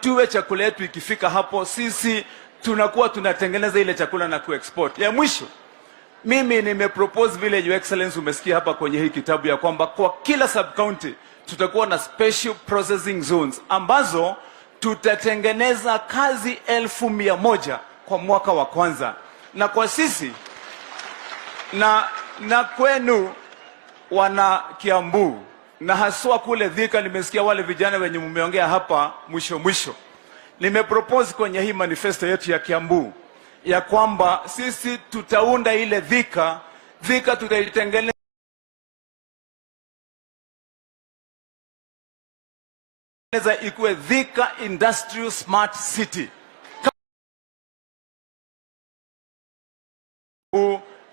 tuwe chakula yetu ikifika hapo sisi tunakuwa tunatengeneza ile chakula na kuexport. Ya mwisho, mimi nimepropose vile Your Excellency umesikia hapa kwenye hii kitabu ya kwamba kwa kila sub county tutakuwa na special processing zones ambazo tutatengeneza kazi 1,100 kwa mwaka wa kwanza. Na kwa sisi na kwenu wana Kiambu na haswa kule Thika, nimesikia wale vijana wenye mmeongea hapa mwisho. Nimepropose kwenye hii manifesto yetu ya Kiambu ya kwamba sisi tutaunda ile Thika tutaitengeneza ikuwe Thika Industrial Smart City.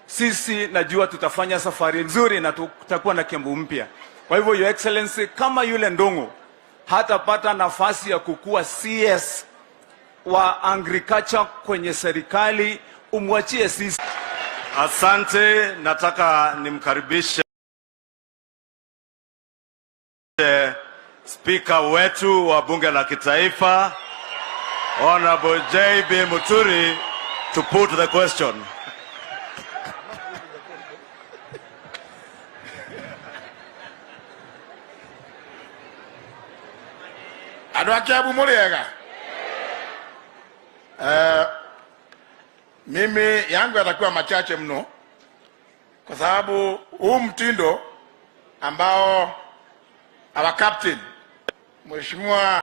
Sisi najua tutafanya safari nzuri na tutakuwa na Kiambu mpya. Kwa hivyo Your Excellency, kama yule Ndongo hatapata nafasi ya kukua CS wa agriculture kwenye serikali, umwachie sisi. Asante, nataka nimkaribishe Speaker wetu wa Bunge la Kitaifa, Honorable JB Muturi, to put the question. Kiambu muriega. Mimi yangu yatakuwa machache mno, kwa sababu huu mtindo ambao our captain Mheshimiwa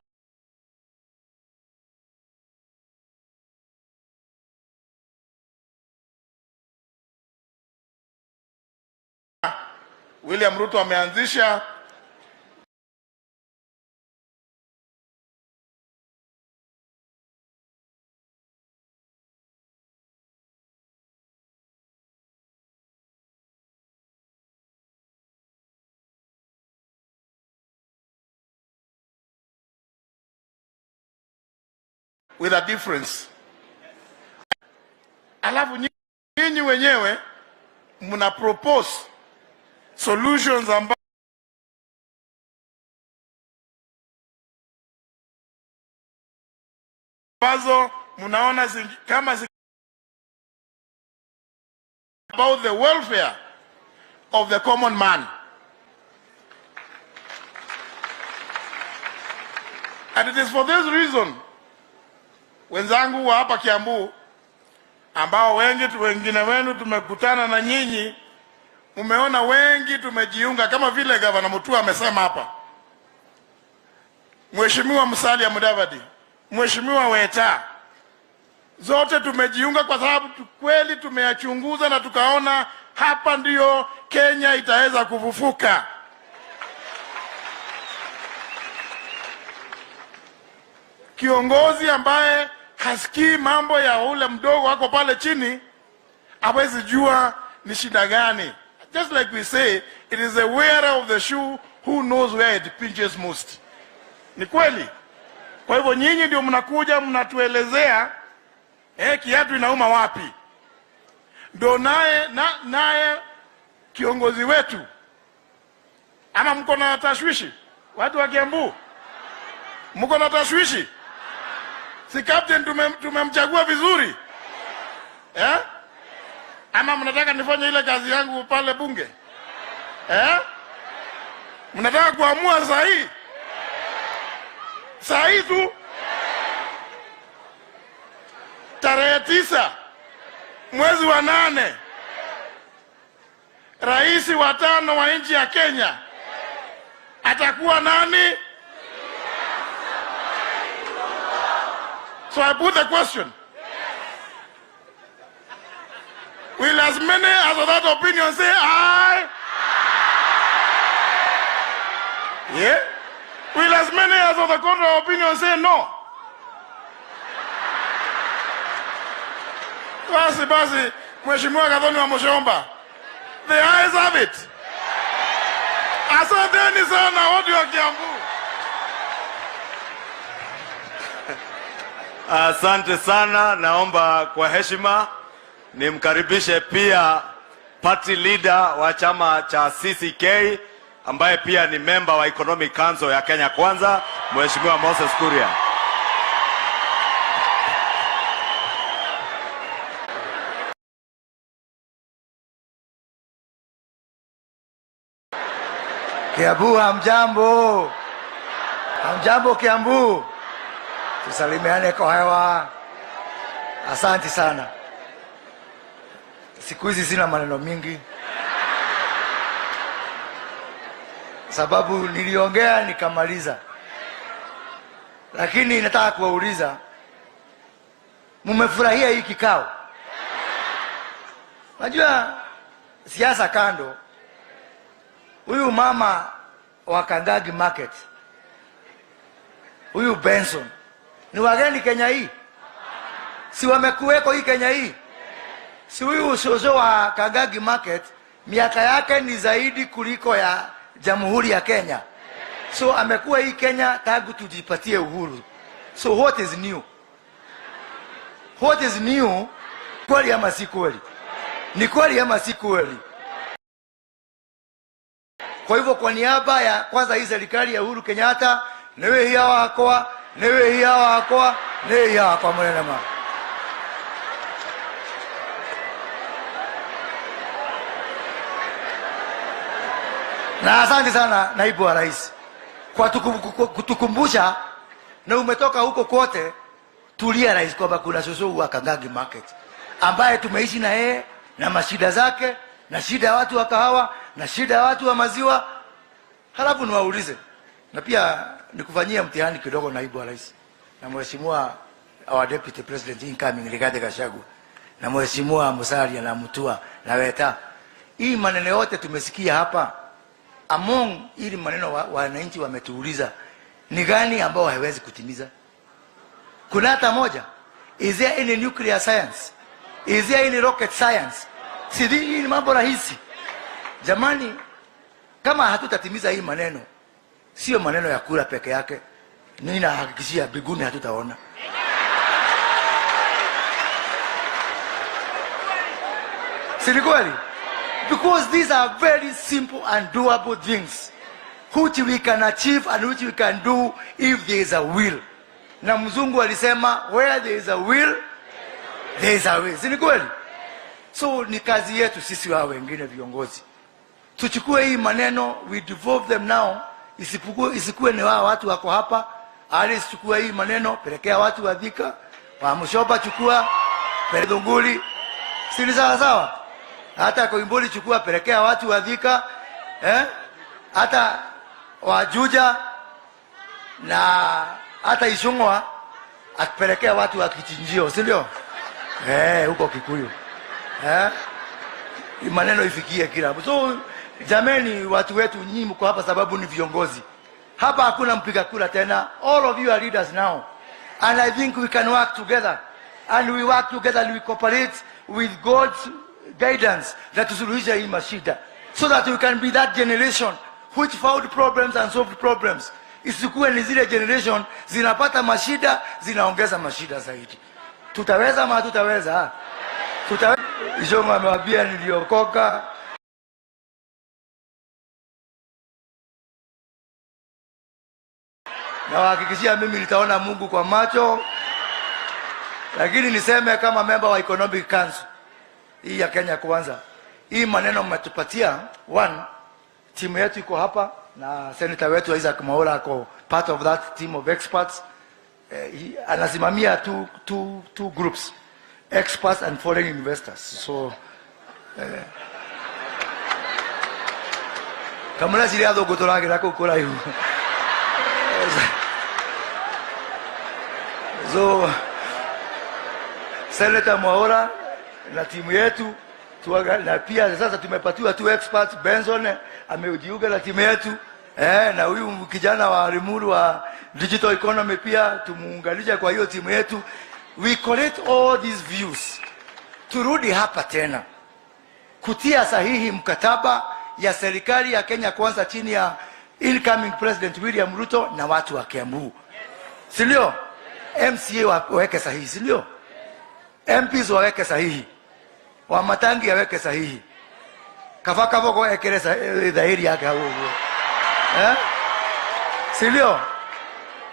William Ruto ameanzisha with a difference. Alafu nyinyi wenyewe mna propose solutions ambazo mnaona kama about the welfare of the common man. And it is for this reason, wenzangu wa hapa Kiambu, ambao wengine wenu tumekutana na nyinyi, umeona wengi tumejiunga kama vile Gavana Mutua amesema hapa. Mheshimiwa Musalia Mudavadi, Mheshimiwa Weta, zote tumejiunga kwa sababu kweli tumeyachunguza na tukaona hapa ndio Kenya itaweza kufufuka. Kiongozi ambaye hasikii mambo ya ule mdogo wako pale chini hawezi jua ni shida gani. Just like we say, it is the wearer of the shoe who knows where it pinches most. Ni kweli. Kwa hivyo nyinyi ndio mnakuja mnatuelezea kiatu inauma wapi. Ndio naye kiongozi wetu. Ama mko na tashwishi? Watu wa Kiambu, mko na tashwishi? Si captain tumemchagua vizuri? Ama mnataka nifanye ile kazi yangu pale bunge? Mnataka kuamua saa hii? Saa hii tu? Tarehe 9 mwezi wa 8, rais wa 5 wa nchi ya Kenya atakuwa nani? So I put the question. Will as many as of that opinion say aye? Yeah? Will as many as of the contrary opinion say no? Basi, Mheshimiwa Gathoni wa Mushomba. The ayes have it. Asanteni sana watu wa Kiambu. Asante sana, naomba kwa heshima nimkaribishe pia party leader wa chama cha CCK ambaye pia ni member wa Economic Council ya Kenya Kwanza, Mheshimiwa Moses Kuria. Kiambu, hamjambo? Hamjambo Kiambu? Tusalimiane kwa hewa. Asante sana. Siku hizi sina maneno mingi, sababu niliongea nikamaliza. Lakini nataka kuwauliza, mmefurahia hii kikao? Najua siasa kando, huyu mama wa Kangagi Market, huyu Benson, ni wageni Kenya hii? Si wamekuweko hii Kenya hii? Si huyu Sozo wa Kangagi Market miaka yake ni zaidi kuliko ya Jamhuri ya Kenya. So amekuwa hii Kenya tangu tujipatie uhuru. So what is new? What is new? Kweli ama si kweli? Ni kweli ama si kweli? Kwa hivyo kwa niaba ya kwanza hii serikali ya Uhuru Kenyatta, newe hiya wakoa, newe hiya wakoa, newe hiya wakoa mwenye ma. Na asante sana naibu wa rais kwa kutukumbusha, na umetoka huko kote. Tulia rais, kwamba kuna Soso wa Kangagi Market ambaye tumeishi na yeye na mashida zake, na shida ya watu wa kahawa, na shida ya watu wa maziwa. Halafu niwaulize, na pia nikufanyia mtihani kidogo naibu wa rais na Mheshimiwa our deputy president incoming Brigade Gachagua na Mheshimiwa Musalia na Mutua na Weta, hii maneno yote tumesikia hapa, among ili maneno wananchi wametuuliza, ni gani ambao haiwezi kutimiza? Kuna hata moja? Is there any nuclear science? Is there any rocket science? Hii ni mambo rahisi jamani. Kama hatutatimiza hii maneno, sio maneno ya kula peke yake, mimi nahakikishia biguni hatutaona. Si kweli? Because these are very simple and doable things which we can achieve and which we can do if there is a will. Na mzungu alisema where there is a will, there is a way. Si kweli? So ni kazi yetu sisi wao wengine viongozi. Tuchukue hii maneno, we devolve them now, isikuwe ni wao watu wako hapa. Alice chukua hii maneno, pelekea watu wa Thika, wa Mushoba chukua, Pedonguli. Si ni sawa sawa? Hata Koimbuli chukua, pelekea watu wa Thika, hata wa Juja na hata Ishungwa atupelekea watu wa Kichinjio, si ndio? Huko Kikuyu. Maneno ifikie kila. So jameni, watu wetu nyinyi mko hapa sababu ni viongozi. Hapa hakuna mpiga kura tena. All of you are leaders now. And I think we can work together. And we work together and we cooperate with God's guidance that tusuluhisha hii mashida. So that we can be that generation which found problems and solved problems. Isikuwe ni zile generation zinapata mashida, zinaongeza mashida zaidi. Tutaweza ama tutaweza? Tutaweza. Ishongo amewambia niliokoka. Na wahakikishia mimi nitaona Mungu kwa macho. Lakini niseme kama member wa Economic Council hii ya Kenya Kwanza, hii maneno mmetupatia, one, timu yetu iko hapa na senator wetu Isaac Mwaura ako part of that team of experts. Anasimamia two groups, experts and foreign investors. So kamala siri ado gotora gira ko kora yu. So Senator Mwaura na timu yetu na pia sasa tumepatiwa two experts. Benson amejiunga na timu yetu, na huyu kijana wa Limuru wa digital economy pia tumuunganisha kwa hiyo timu yetu. We collect all these views, turudi hapa tena kutia sahihi mkataba ya serikali ya Kenya Kwanza chini ya incoming President William Ruto na watu wa Kiambu, si ndio? MCA waweke sahihi, si ndio? MPs waweke sahihi, wa Matangi waweke sahihi, kafaka voko ekeleza dhahiri yake huo, si ndio?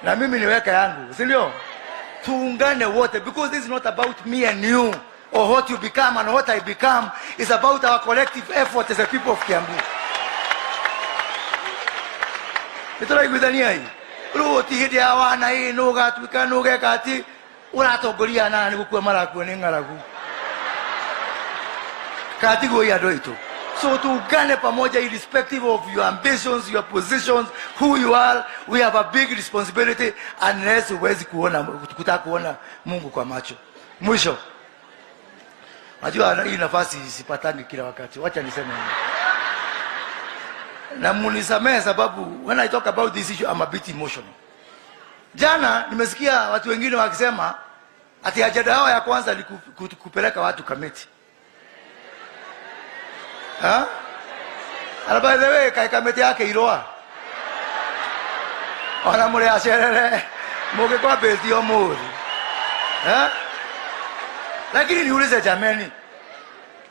Na mimi niweka yangu, si ndio? Tuungane wote, because this is not about me and you or what you become and what I become. It's about our collective effort as a people of Kiambu. Itorai gwithania hii ruti hidi ya wana hii nuga tuika nuga kati uratongoria na ni gukua maraku ni ngaragu kati go ya doito. So tuungane pamoja, irrespective of your ambitions, your positions, who you are, we have a big responsibility, unless uwezi kutaka kuona Mungu kwa macho. Mwisho, najua hii nafasi sipatani kila wakati, wacha niseme na munisamehe sababu when I talk about this issue I'm a bit emotional. Jana nimesikia watu wengine wakisema ati ajenda yao ya kwanza ni kupeleka watu kamiti. And by the way, kai kamiti yake Iroa. Ona mure asherere moge kwa bezi yo muri. Lakini niulize jameni,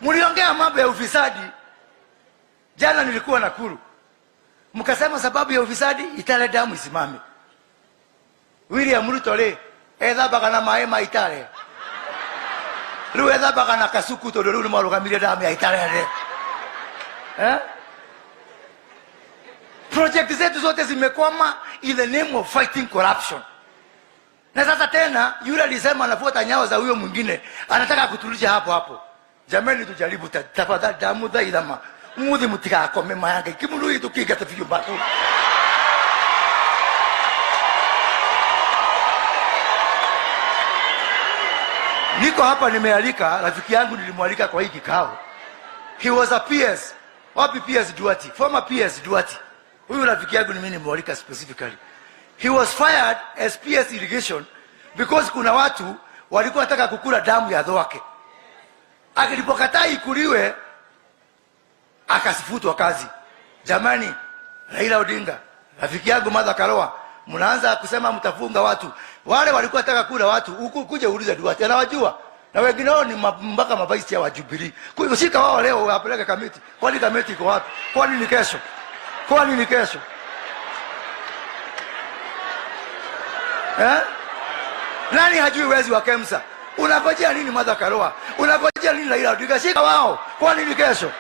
mliongea mambo ya ufisadi. Jana nilikuwa Nakuru. Mkasema sababu ya ufisadi Itale damu isimame. William Ruto le edha bagana maema Itale. Lu edha bagana kasuku to dolu marugamire damu ya Itale le. Project zetu zote zimekwama in the name of fighting corruption. Na sasa tena yule alisema anafuata nyao za huyo mwingine, anataka kutulisha hapo hapo. Jamani, tujaribu tafadhali, damu dhaidama mudhi mutika kome mayanga kimului tukiga tafiyo batu. Niko hapa nimealika rafiki yangu, nilimwalika kwa hii kikao. He was a PS. Wapi PS Duati? Former PS Duati. Huyu rafiki yangu mimi nimemwalika specifically. He was fired as PS irrigation because kuna watu walikuwa wanataka kukula damu ya dhoake. Akilipokataa ikuliwe akasifutwa kazi. Jamani, Raila Odinga, rafiki yangu Martha Karua, mnaanza kusema mtafunga watu. Wale walikuwa wanataka kula watu, huku kuja uulize Duati, anawajua. Na wengine wao ni mpaka mabaisi ya Jubilee. Kwa hiyo shika wao leo wapeleke kamiti. Kwani kamiti iko wapi? Kwani ni kesho? Kwani ni kesho? Nani hajui wezi wa Kemsa? Unangojea nini Martha Karua? Unangojea nini Raila Odinga? Shika wao. Kwa nini kesho?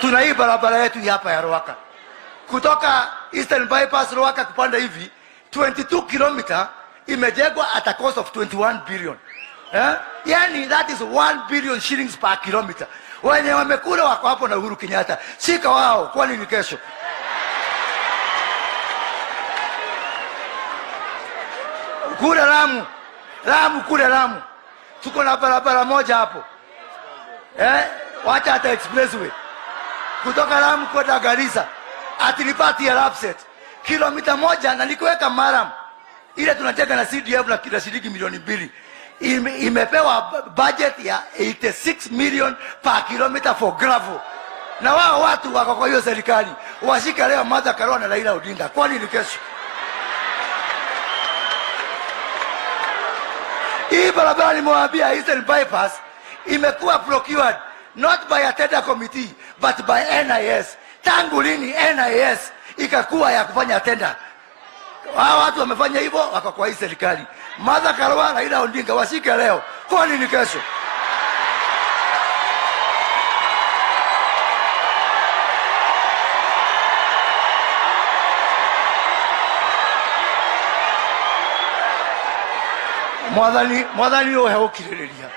Tuna hii barabara yetu hapa ya Ruaka. Kutoka Eastern Bypass Ruaka kupanda hivi 22 km imejengwa at a cost of 21 billion. Yani that is 1 billion shillings per kilometer. Wenye wamekula wako hapo na Uhuru Kenyatta. Shika wao. Kwa nini kesho? Kule kule Lamu. Tuko na barabara moja hapo. Wacha hata expressway. Kutoka Lamu kwenda Garissa. Atilipati ya Lapset. Kilomita moja na nikuweka Maram. Ile tunateka na CDF na kila shilingi milioni 2. Imepewa budget ya 86 million per kilometer for gravel. Na wao watu wako kwa hiyo serikali. Washika leo Martha Karua na Raila Odinga. Kwa nini kesho? Hii barabara nimewambia Eastern Bypass imekuwa procured not by a tender committee but by NIS. Tangu lini NIS ikakuwa ya kufanya tender? Hao watu wamefanya hivyo wako kwa hii serikali. Martha Karua na Raila Odinga washike leo. Kwa nini kesho? Mwathani yo heo kiririria.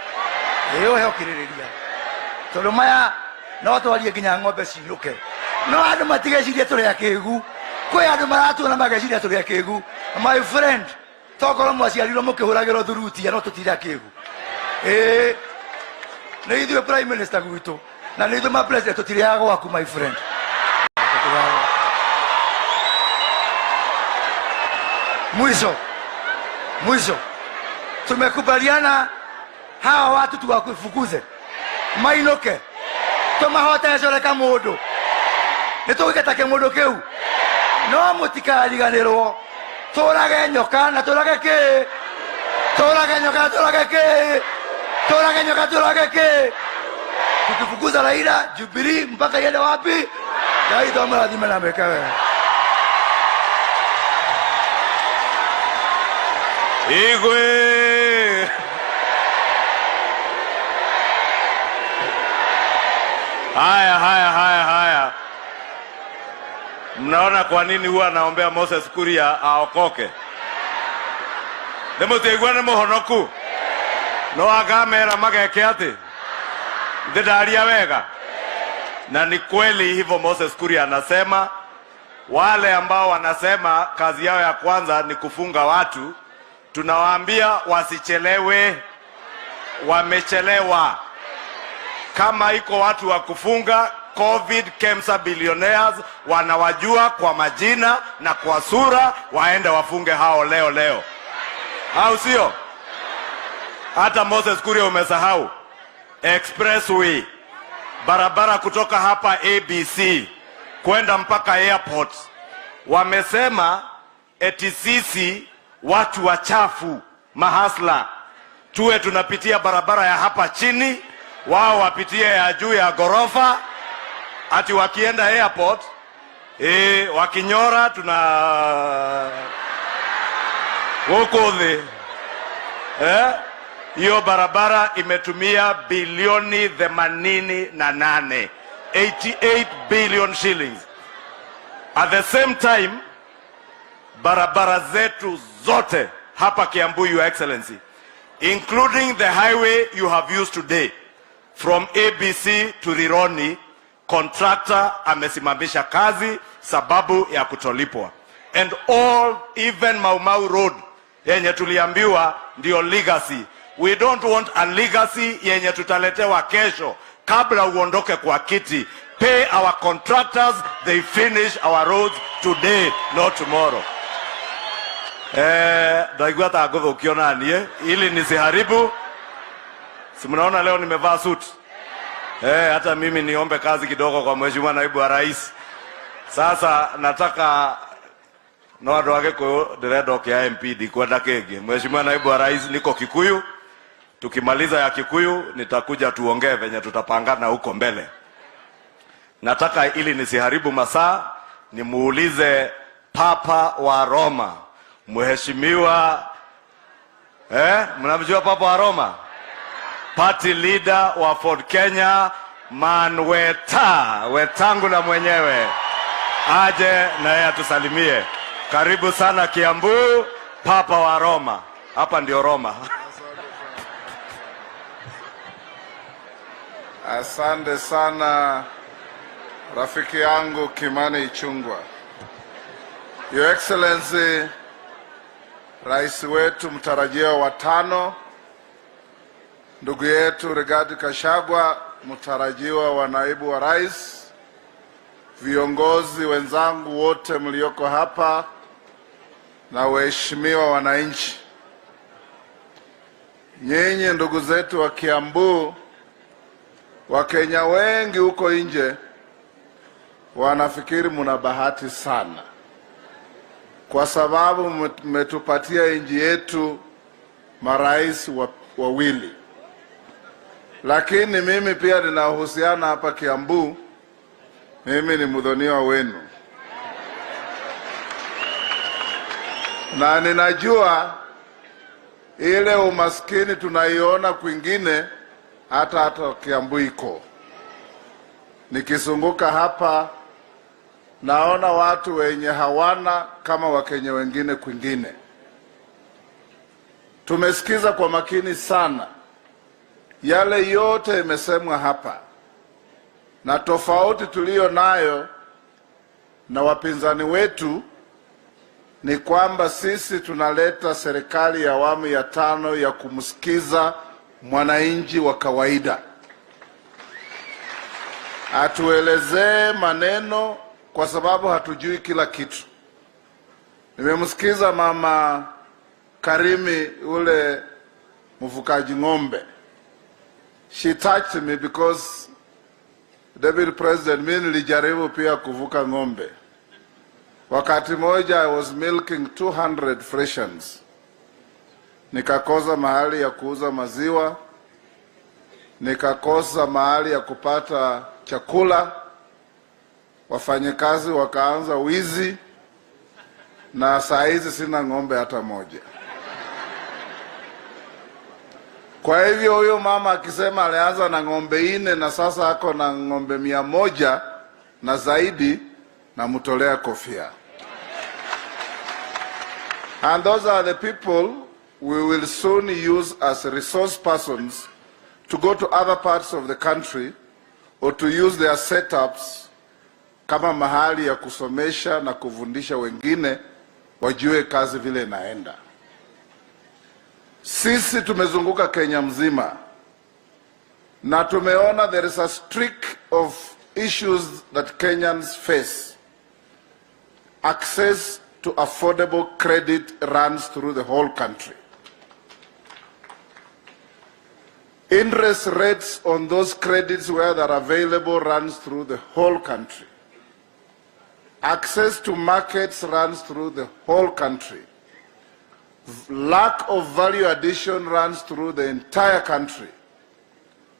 Yo heo kiririria. Tolo maya na watu walie kinya ng'ombe ciruke. No andu matigecirie turi akigu. Kwe andu maratu na magecirie turi akigu. My friend, tokoro mwaciarirwo mukihuragirwo thuruti no tutire akigu. Na ithuĩ prime minister gwitũ na nĩ ithuĩ ma president tutiriaga gwaku my friend. Mwisho tumekubaliana hawa watu tuwakufukuze mainuke tumahotecureka mundu nitugiketake mundu kiu no mutikariganirwo turage nyoka na turage ki turage nyoka turage ki turage nyoka turage ki tukifukuza Raila Jubilee mpaka yende wapi ndio lazima na mekawe Igwe Haya. Mnaona kwa nini huwa naombea Moses Kuria aokoke? Demotegwa na muhonoku. No agamera mageke ati. Ndidaria wega. Na ni kweli hivyo Moses Kuria anasema wale ambao wanasema kazi yao ya kwanza ni kufunga watu, tunawaambia wasichelewe. Wamechelewa. Kama iko watu wa kufunga COVID Kemsa billionaires wanawajua kwa majina na kwa sura, waende wafunge hao leo. Au sio? Hata Moses Kuria umesahau expressway, barabara kutoka hapa ABC kwenda mpaka airport. Wamesema eti sisi watu wachafu mahasla tuwe tunapitia barabara ya hapa chini, wao wapitie ya juu ya gorofa, ati wakienda airport wakinyora tuna wokodhe. Hiyo barabara imetumia bilioni 88, 88 billion shillings. At the same time, barabara zetu zote hapa Kiambu, Your Excellency, including the highway you have used today from ABC to Rironi, contractor amesimamisha kazi sababu ya kutolipwa. And all, even Mau Mau Road yenye tuliambiwa ndio legacy. We don't want a legacy yenye tutaletewa kesho kabla uondoke kwa kiti. Pay our contractors, they finish our roads today, not tomorrow. Daigua tagogo ukiona anie ili nisiharibu. Si mnaona leo nimevaa suit. Hata mimi niombe kazi kidogo kwa Mheshimiwa Naibu wa Rais. Sasa nataka no ando wake ko diredo ya MP kwenda kege. Mheshimiwa Naibu wa Rais, niko Kikuyu. Tukimaliza ya Kikuyu nitakuja tuongee venye tutapangana huko mbele. Nataka ili nisiharibu masaa nimuulize Papa wa Roma, Mheshimiwa mnamjua Papa wa Roma? Party leader wa Ford Kenya, Wetangula mwenyewe aje na yeye atusalimie. Karibu sana Kiambu, Papa wa Roma. Hapa ndio Roma. Asante sana rafiki yangu Kimani Ichung'wah. Your Excellency, Rais wetu mtarajiwa wa 5, ndugu yetu Brigade Gachagua, mtarajiwa wa naibu wa rais, viongozi wenzangu wote mlioko hapa na waheshimiwa wananchi. Nyinyi ndugu zetu wa Kiambu, Wakenya wengi huko nje wanafikiri mna bahati sana, kwa sababu mmetupatia nchi yetu marais wawili. Lakini mimi pia ninahusiana hapa Kiambu. Mimi ni mdhoniwa wenu, na ninajua ile umaskini tunaiona kwingine hata Kiambu iko. Nikizunguka hapa naona watu wenye hawana kama Wakenya wengine kwingine. Tumesikiza kwa makini sana yale yote imesemwa hapa, na tofauti tulio nayo na wapinzani wetu ni kwamba sisi tunaleta serikali ya awamu ya 5 ya kumsikiza mwananchi wa kawaida, atuelezee maneno, kwa sababu hatujui kila kitu. Nimemsikiza mama Karimi, ule mfukaji ng'ombe. She touched me because Deputy President, mimi nilijaribu pia kuvuka ng'ombe. Wakati moja I was milking 200 freshens. Nikakosa mahali ya kuuza maziwa, nikakosa mahali ya kupata chakula, wafanyakazi wakaanza wizi, na saa hizi sina ng'ombe hata moja. Kwa hivyo huyo mama akisema alianza na ng'ombe 4 na sasa ako na ng'ombe 100 na zaidi, na mtolea kofia. And those are the people we will soon use as resource persons to go to other parts of the country or to use their setups kama mahali ya kusomesha na kufundisha wengine wajue kazi vile inaenda. Sisi tumezunguka Kenya mzima na tumeona there is a streak of issues that Kenyans face. Access to affordable credit runs through the whole country. Interest rates on those credits where they're available runs through the whole country. Access to markets runs through the whole country. Lack of value addition runs through the entire country.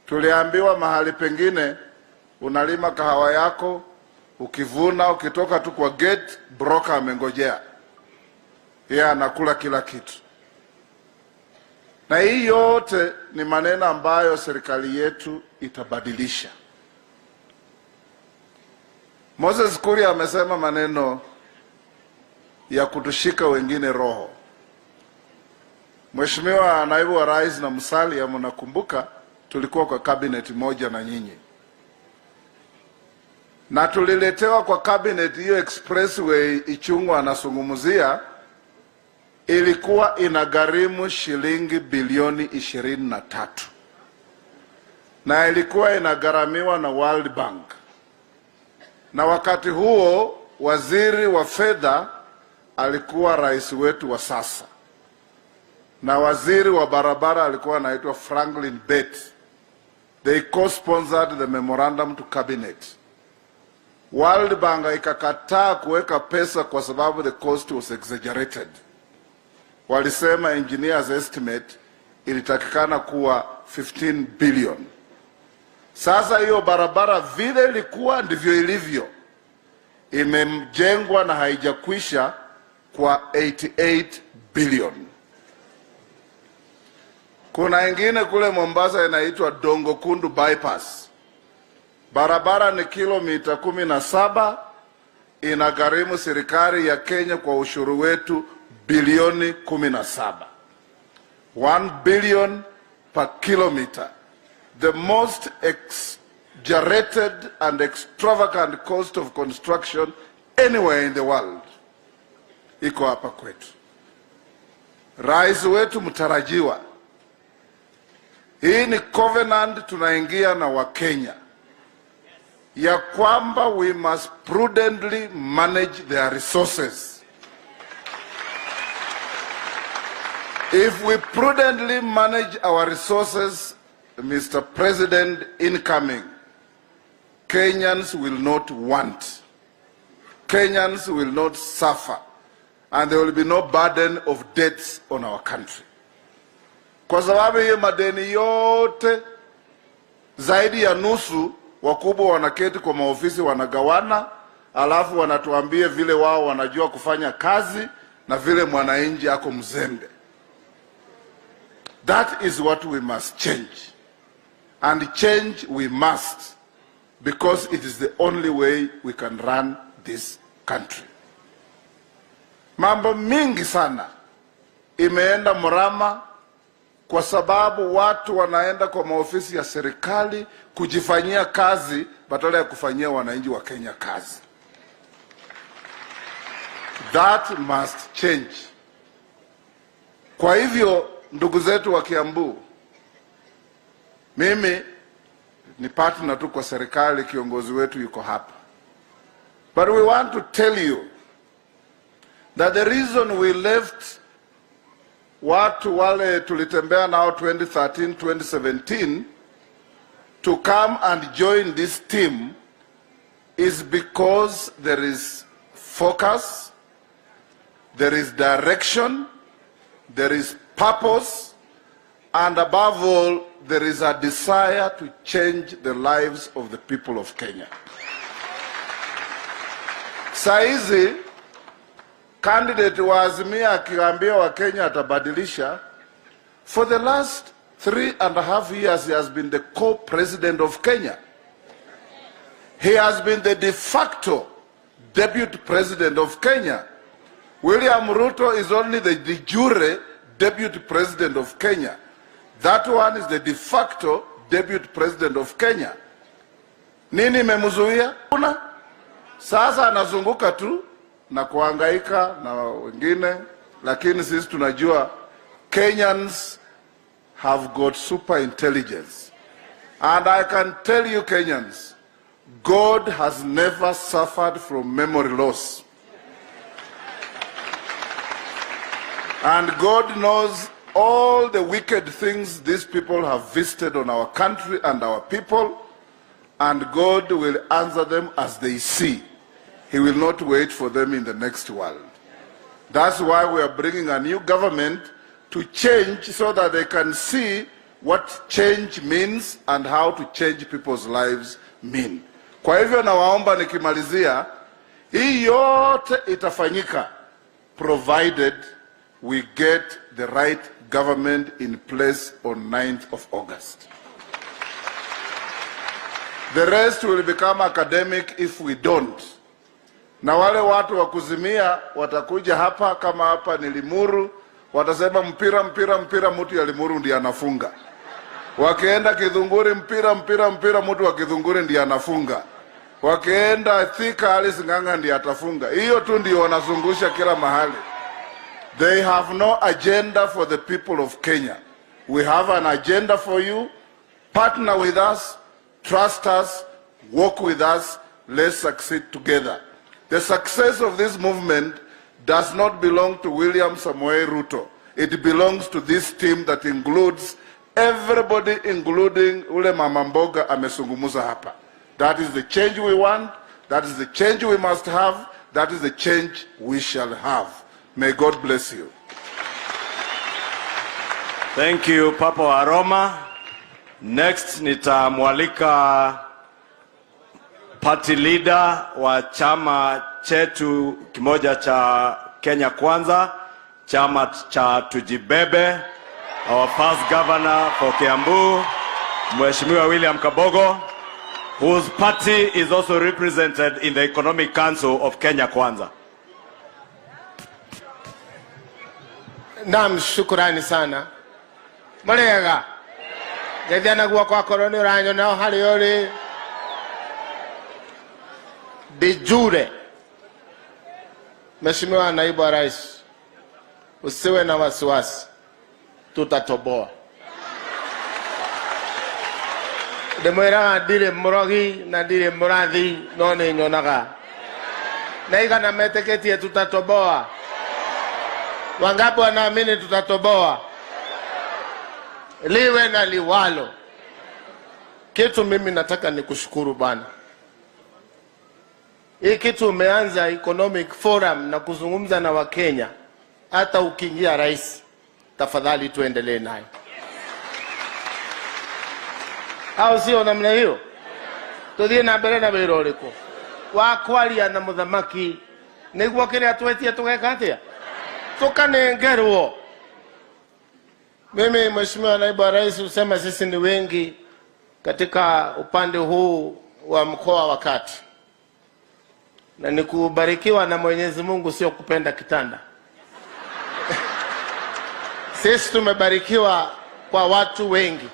Tuliambiwa mahali pengine unalima kahawa yako, ukivuna ukitoka tu kwa gate, broker amengojea. Yeye anakula kila kitu. Na hii yote ni maneno ambayo serikali yetu itabadilisha. Moses Kuria amesema maneno ya kutushika wengine roho. Mheshimiwa naibu wa rais na Musalia, mnakumbuka tulikuwa kwa cabinet moja na nyinyi, na tuliletewa kwa cabinet hiyo expressway Ichung'wah anazungumzia, ilikuwa inagharimu shilingi bilioni 23 na ilikuwa inagharamiwa na World Bank. Na wakati huo waziri wa fedha alikuwa rais wetu wa sasa, na waziri wa barabara alikuwa anaitwa Franklin Bett. They co-sponsored the memorandum to cabinet. World Bank ikakataa kuweka pesa kwa sababu the cost was exaggerated. Walisema engineers estimate ilitakikana kuwa 15 billion. Sasa hiyo barabara vile ilikuwa ndivyo ilivyo. imejengwa na haijakwisha kwa 88 billion. Kuna ingine kule Mombasa inaitwa Dongo Kundu bypass. Barabara ni kilomita 17, inagharimu serikali ya Kenya kwa ushuru wetu bilioni 17. 1 billion per kilometer. The most exaggerated and extravagant cost of construction anywhere in the world iko hapa kwetu. Rais wetu mtarajiwa, hii ni covenant tunaingia na Wakenya ya kwamba we must prudently manage their resources. If we prudently manage our resources, Mr. President incoming, Kenyans will not want. Kenyans will not suffer. And there will be no burden of debts on our country. Kwa sababu hiyo madeni yote, zaidi ya nusu wakubwa wanaketi kwa maofisi wanagawana, alafu wanatuambia vile wao wanajua kufanya kazi na vile mwananchi ako mzembe. That is what we must change. And change we must, because it is the only way we can run this country. Mambo mingi sana imeenda mrama kwa sababu watu wanaenda kwa maofisi ya serikali kujifanyia kazi badala ya kufanyia wananchi wa Kenya kazi. That must change. Kwa hivyo ndugu zetu wa Kiambu, mimi ni partner tu kwa serikali, kiongozi wetu yuko hapa. But we want to tell you that the reason we left watu wale tulitembea nao 2013, 2017 to come and join this team is because there is focus, there is direction, there is purpose, and above all, there is a desire to change the lives of the people of Kenya. Saizi, candidate wa Azimia akiambia wa Kenya atabadilisha. For the last 3.5 years, he has been the co-president of Kenya. He has been the de facto deputy president of Kenya. William Ruto is only the de jure deputy president of Kenya. That one is the de facto deputy president of Kenya. Nini memuzuia? Una? Sasa anazunguka tu na kuhangaika na wengine, lakini sisi tunajua Kenyans have got super intelligence. And I can tell you Kenyans, God has never suffered from memory loss. And God knows all the wicked things these people have visited on our country and our people, and God will answer them as they see. He will not wait for them in the next world. That's why we are bringing a new government to change so that they can see what change means and how to change people's lives mean. Kwa hivyo nawaomba nikimalizia, hii yote itafanyika provided we get the right government in place on 9th of August. The rest will become academic if we don't. Na wale watu wa kuzimia watakuja hapa, kama hapa ni Limuru, watasema mpira mpira mpira, mtu ya Limuru ndiye anafunga. Wakienda Kidhunguri, mpira mpira mpira, mtu wa Kidhunguri ndiye anafunga. Wakienda Thika, Alice Ng'ang'a ndiye atafunga. Hiyo tu ndio wanazungusha kila mahali. They have no agenda for the people of Kenya. We have an agenda for you. Partner with us, trust us, work with us, let's succeed together. The success of this movement does not belong to William Samoei Ruto. It belongs to this team that includes everybody, including ule mama mboga amesungumuza hapa. That is the change we want. That is the change we must have. That is the change we shall have. May God bless you. Thank you, Papa Aroma. Next, nitamwalika party leader wa chama chetu kimoja cha Kenya Kwanza, chama cha Tujibebe, our first governor for Kiambu, Mheshimiwa William Kabogo, whose party is also represented in the Economic Council of Kenya Kwanza. Naam, shukrani sana. Marega. Gethana gwa kwa koroni ranyo nao hali yori. De jure. Mheshimiwa Naibu wa Rais, usiwe na wasiwasi. Tutatoboa. Demwera dire morogi na dire murathi none nyonaga. Na igana meteketi tutatoboa. Wangapi wanaamini tutatoboa? Liwe na liwalo. Kitu mimi nataka nikushukuru bwana. Hii kitu umeanza economic forum na kuzungumza na Wakenya. Hata ukiingia rais, tafadhali tuendelee nayo. Au sio namna hiyo? Tuthie na mbere na wĩra ũrĩkũ. Wa kwaria na muthamaki nĩguo kĩrĩa twetie tũgeka atĩa? Tukanengerwo. Mimi Mheshimiwa Naibu wa Rais usema sisi ni wengi katika upande huu wa mkoa wa Kati. Na nikubarikiwa na Mwenyezi Mungu sio kupenda kitanda. Sisi tumebarikiwa kwa watu wengi.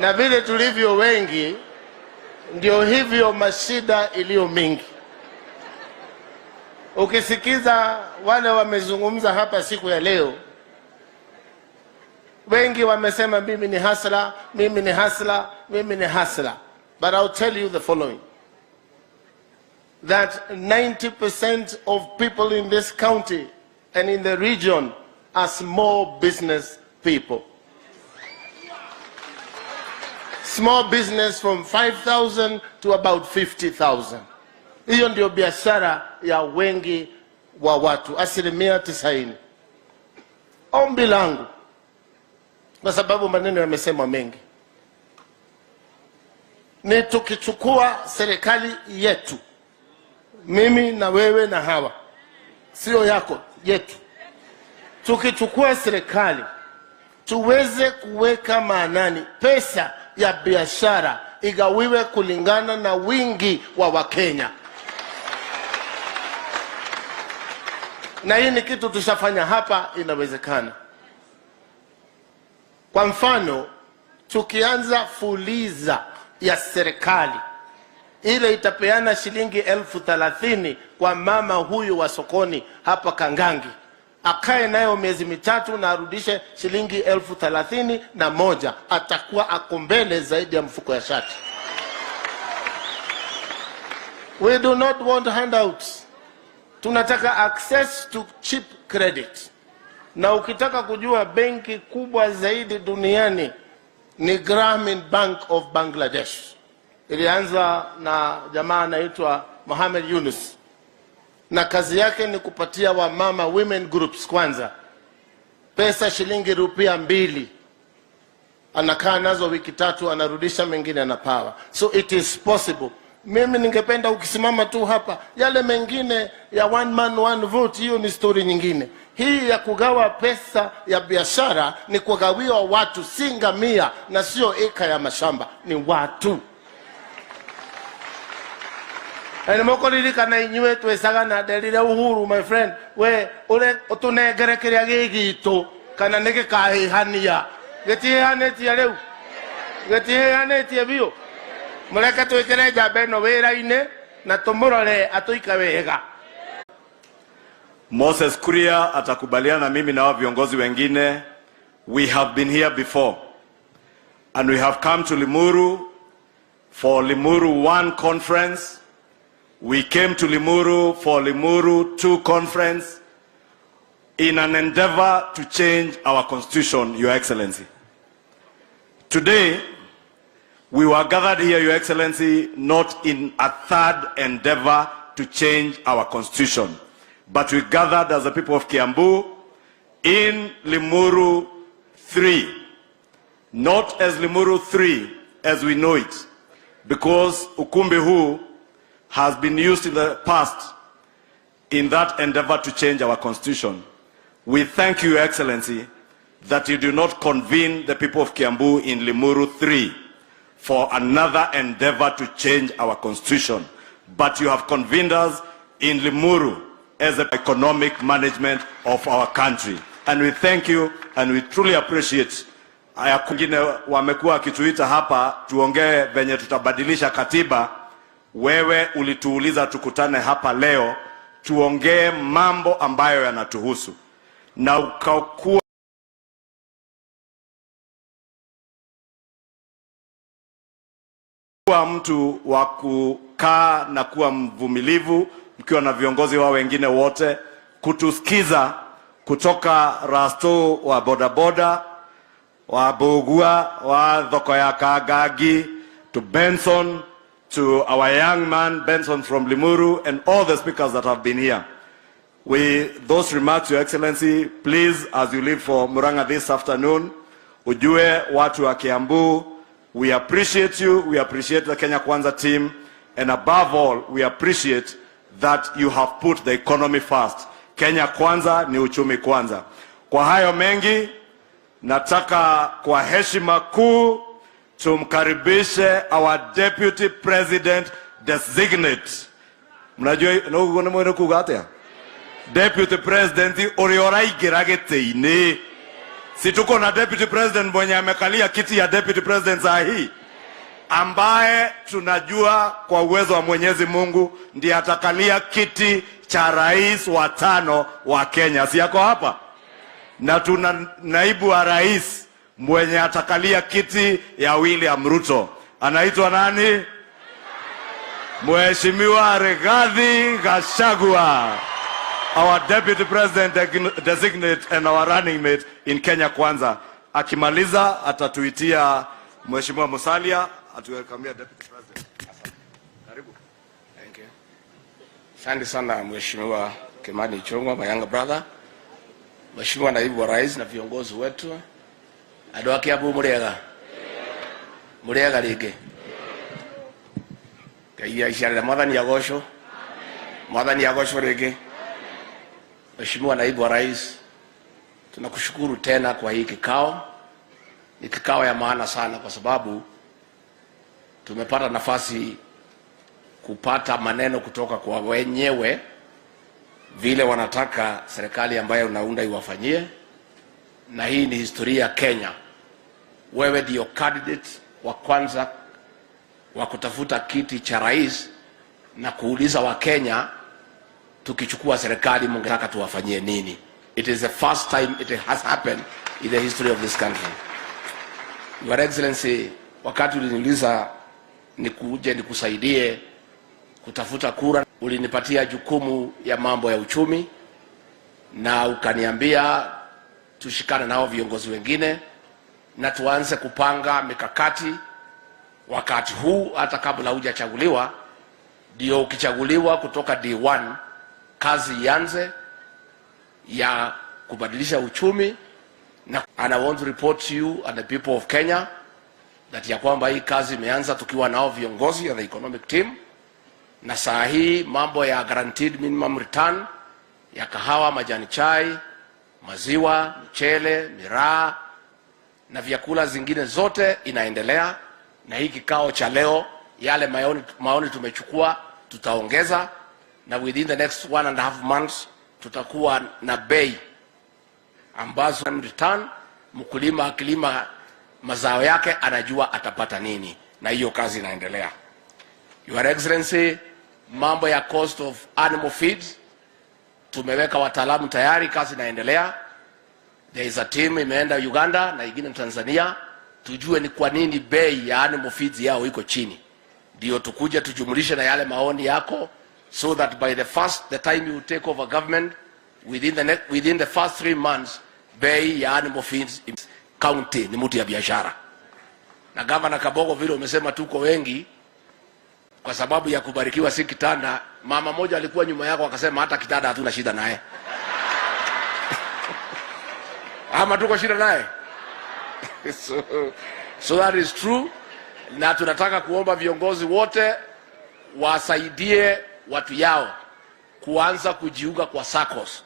Na vile tulivyo wengi ndio hivyo mashida iliyo mingi. Ukisikiza wale wamezungumza hapa siku ya leo, wengi wamesema mimi ni hasla, mimi ni hasla, mimi ni hasla. But I'll tell you the following. That 90% of people in this county and in the region are small business people. Small business from 5,000 to about 50,000. Hiyo ndio biashara ya wengi wa watu, 90%. Ombi langu, kwa sababu maneno yamesema mengi, ni tukichukua serikali yetu, mimi na wewe na hawa, sio yako, yetu. Tukichukua serikali, tuweze kuweka maanani pesa ya biashara igawiwe kulingana na wingi wa Wakenya. Na hii ni kitu tushafanya hapa, inawezekana. Kwa mfano, tukianza fuliza ya serikali, ile itapeana shilingi 30,000 kwa mama huyu wa sokoni hapa Kangangi. Akae nayo miezi mitatu na arudishe shilingi 31,000, atakuwa akombele zaidi ya mfuko ya shati. We do not want handouts. Tunataka access to cheap credit. Na ukitaka kujua benki kubwa zaidi duniani ni Grameen Bank of Bangladesh. Ilianza na jamaa anaitwa Mohamed Yunus. Na kazi yake ni kupatia wamama women groups kwanza pesa shilingi rupia 2. Anakaa nazo wiki 3, anarudisha mengine anapawa. So it is possible. Mimi ningependa ukisimama tu hapa, yale mengine ya one man one vote, hiyo ni story nyingine. Hii ya kugawa pesa ya biashara ni kugawiwa watu, si ngamia na sio eka ya mashamba, ni watu. Ene moko lirikana inywe twesaga na delile uhuru, my friend. We ule utunegere kiria gigito kana nege kahihania. Getihaneti leo. Getihaneti bio. Muleka twikire jambe no wira-ine na tumurore atuika wega. Moses Kuria atakubaliana mimi na viongozi wengine. We have been here before and we have come to Limuru for Limuru 1 conference. We came to Limuru for Limuru 2 conference in an endeavor to change our constitution, Your Excellency. Today, we were gathered here, Your Excellency, not in a third endeavor to change our constitution, but we gathered as the people of Kiambu in Limuru 3, not as Limuru 3 as we know it, because ukumbi huu has been used in the past in that endeavor to change our constitution. We thank you, Your Excellency, that you do not convene the people of Kiambu in Limuru 3 for another endeavor to change our constitution, but you have convened us in Limuru as the economic management of our country. And we thank you and we truly appreciate. Aya kungine wamekuwa kituita hapa tuongee venye tutabadilisha katiba. Wewe ulituuliza tukutane hapa leo tuongee mambo ambayo yanatuhusu, na ukakuwa mtu wa kukaa na kuwa mvumilivu mkiwa na viongozi wa wengine wote, kutusikiza kutoka Rasto wa bodaboda, wa Bogua, wa Thoko ya Kagagi, to Benson, to our young man Benson from Limuru, and all the speakers that have been here. Those remarks, Your Excellency, please, as you leave for Murang'a this afternoon, ujue watu wa Kiambu, we appreciate you, we appreciate the Kenya Kwanza team, and above all, we appreciate that you have put the economy first. Kenya Kwanza ni uchumi kwanza. Kwa hayo mengi, nataka kwa heshima kuu tumkaribishe our Deputy President Designate. Mnajua no mwene kugatea? Deputy President Oriorai Girageteine. Si tuko na Deputy President mwenye amekalia kiti ya Deputy President saa hii, ambaye tunajua kwa uwezo wa Mwenyezi Mungu ndiye atakalia kiti cha rais wa 5 wa Kenya. Si yako hapa? Na tuna naibu wa rais mwenye atakalia kiti ya William Ruto. Anaitwa nani? Mheshimiwa Rigathi Gachagua, our Deputy President Designate and our running mate in Kenya Kwanza. Akimaliza atatuitia Mheshimiwa Musalia atuwelcome Deputy President. Karibu. Thank you. Asante sana Mheshimiwa Kimani Ichung'wah, my younger brother. Mheshimiwa Naibu wa Rais na viongozi wetu. Andũ a Kiambu mũrĩega. Mũrĩega rĩngĩ. Ngai aciarĩre Mwathani agocwo. Mwathani agocwo rĩngĩ. Mheshimiwa Naibu wa Rais, tunakushukuru tena kwa hii kikao. Ni kikao ya maana sana kwa sababu tumepata nafasi kupata maneno kutoka kwa wenyewe vile wanataka serikali ambayo unaunda iwafanyie, na hii ni historia ya Kenya. Wewe ndio candidate wa kwanza wa kutafuta kiti cha rais na kuuliza wa Kenya tukichukua serikali mungetaka tuwafanyie nini. It is the first time it has happened in the history of this country. Your Excellency, wakati uliniuliza nikuje nikusaidie kutafuta kura, ulinipatia jukumu ya mambo ya uchumi na ukaniambia tushikane nao viongozi wengine na tuanze kupanga mikakati wakati huu hata kabla hujachaguliwa, ndio ukichaguliwa kutoka D1 kazi ianze ya kubadilisha uchumi. And I want to report to you and the people of Kenya that ya kwamba hii kazi imeanza tukiwa nao viongozi ya the economic team, na saa hii mambo ya guaranteed minimum return ya kahawa, majani chai, maziwa, mchele, miraa na vyakula zingine zote inaendelea. Na hii kikao cha leo, yale maoni tumechukua tutaongeza, na within the next 1.5 months tutakuwa na bei ambazo return, mkulima akilima mazao yake anajua atapata nini, na hiyo kazi inaendelea. Your Excellency, mambo ya cost of animal feeds tumeweka wataalamu tayari, kazi inaendelea. There is a team imeenda Uganda na ingine Tanzania tujue ni kwa nini bei ya animal feeds yao iko chini, ndio tukuje tujumulishe na yale maoni yako, so that by the time you take over government, within the first 3 months bei ya animal feeds county ni mtu ya biashara. Na Governor Kabogo vile umesema tuko wengi kwa sababu ya kubarikiwa si kitanda. Mama moja alikuwa nyuma yako akasema hata kitanda hatuna shida naye. Ama tuko shida naye. So that is true. na tunataka kuomba viongozi wote wasaidie watu yao kuanza kujiunga kwa SACCOS,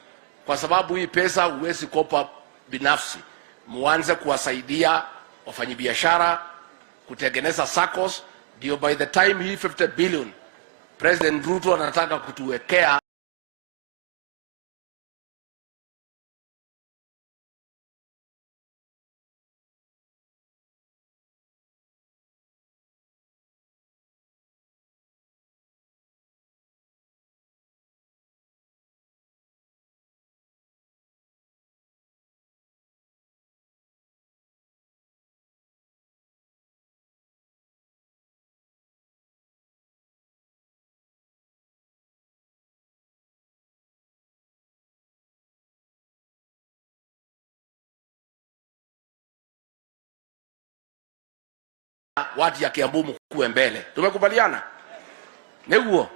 kwa sababu hii pesa huwezi kopa binafsi. Muanze kuwasaidia wafanyabiashara kutengeneza SACCOS, ndio by the time hii 50 billion President Ruto anataka kutuwekea watu ya Kiambu mkue mbele. Tumekubaliana? Neguo.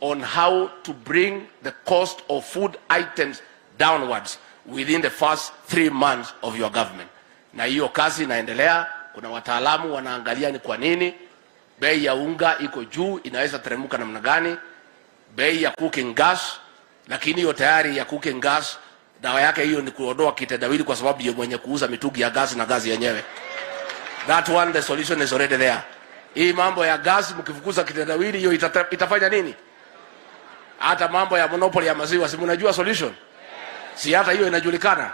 On how to bring the cost of food items downwards within the first 3 months of your government. Na hiyo kazi inaendelea. Kuna wataalamu wanaangalia ni kwa nini bei ya unga iko juu, inaweza teremuka namna gani, bei ya cooking gas, lakini hiyo tayari ya cooking gas dawa yake hiyo ni kuondoa kitendawili, kwa sababu yeye mwenye kuuza mitungi ya gas na gazi yenyewe. That one, the solution is already there. Hii mambo ya gas mkifukuza kitendawili hiyo itafanya nini? Hata mambo ya monopoly ya maziwa si mnajua solution? Si hata hiyo inajulikana.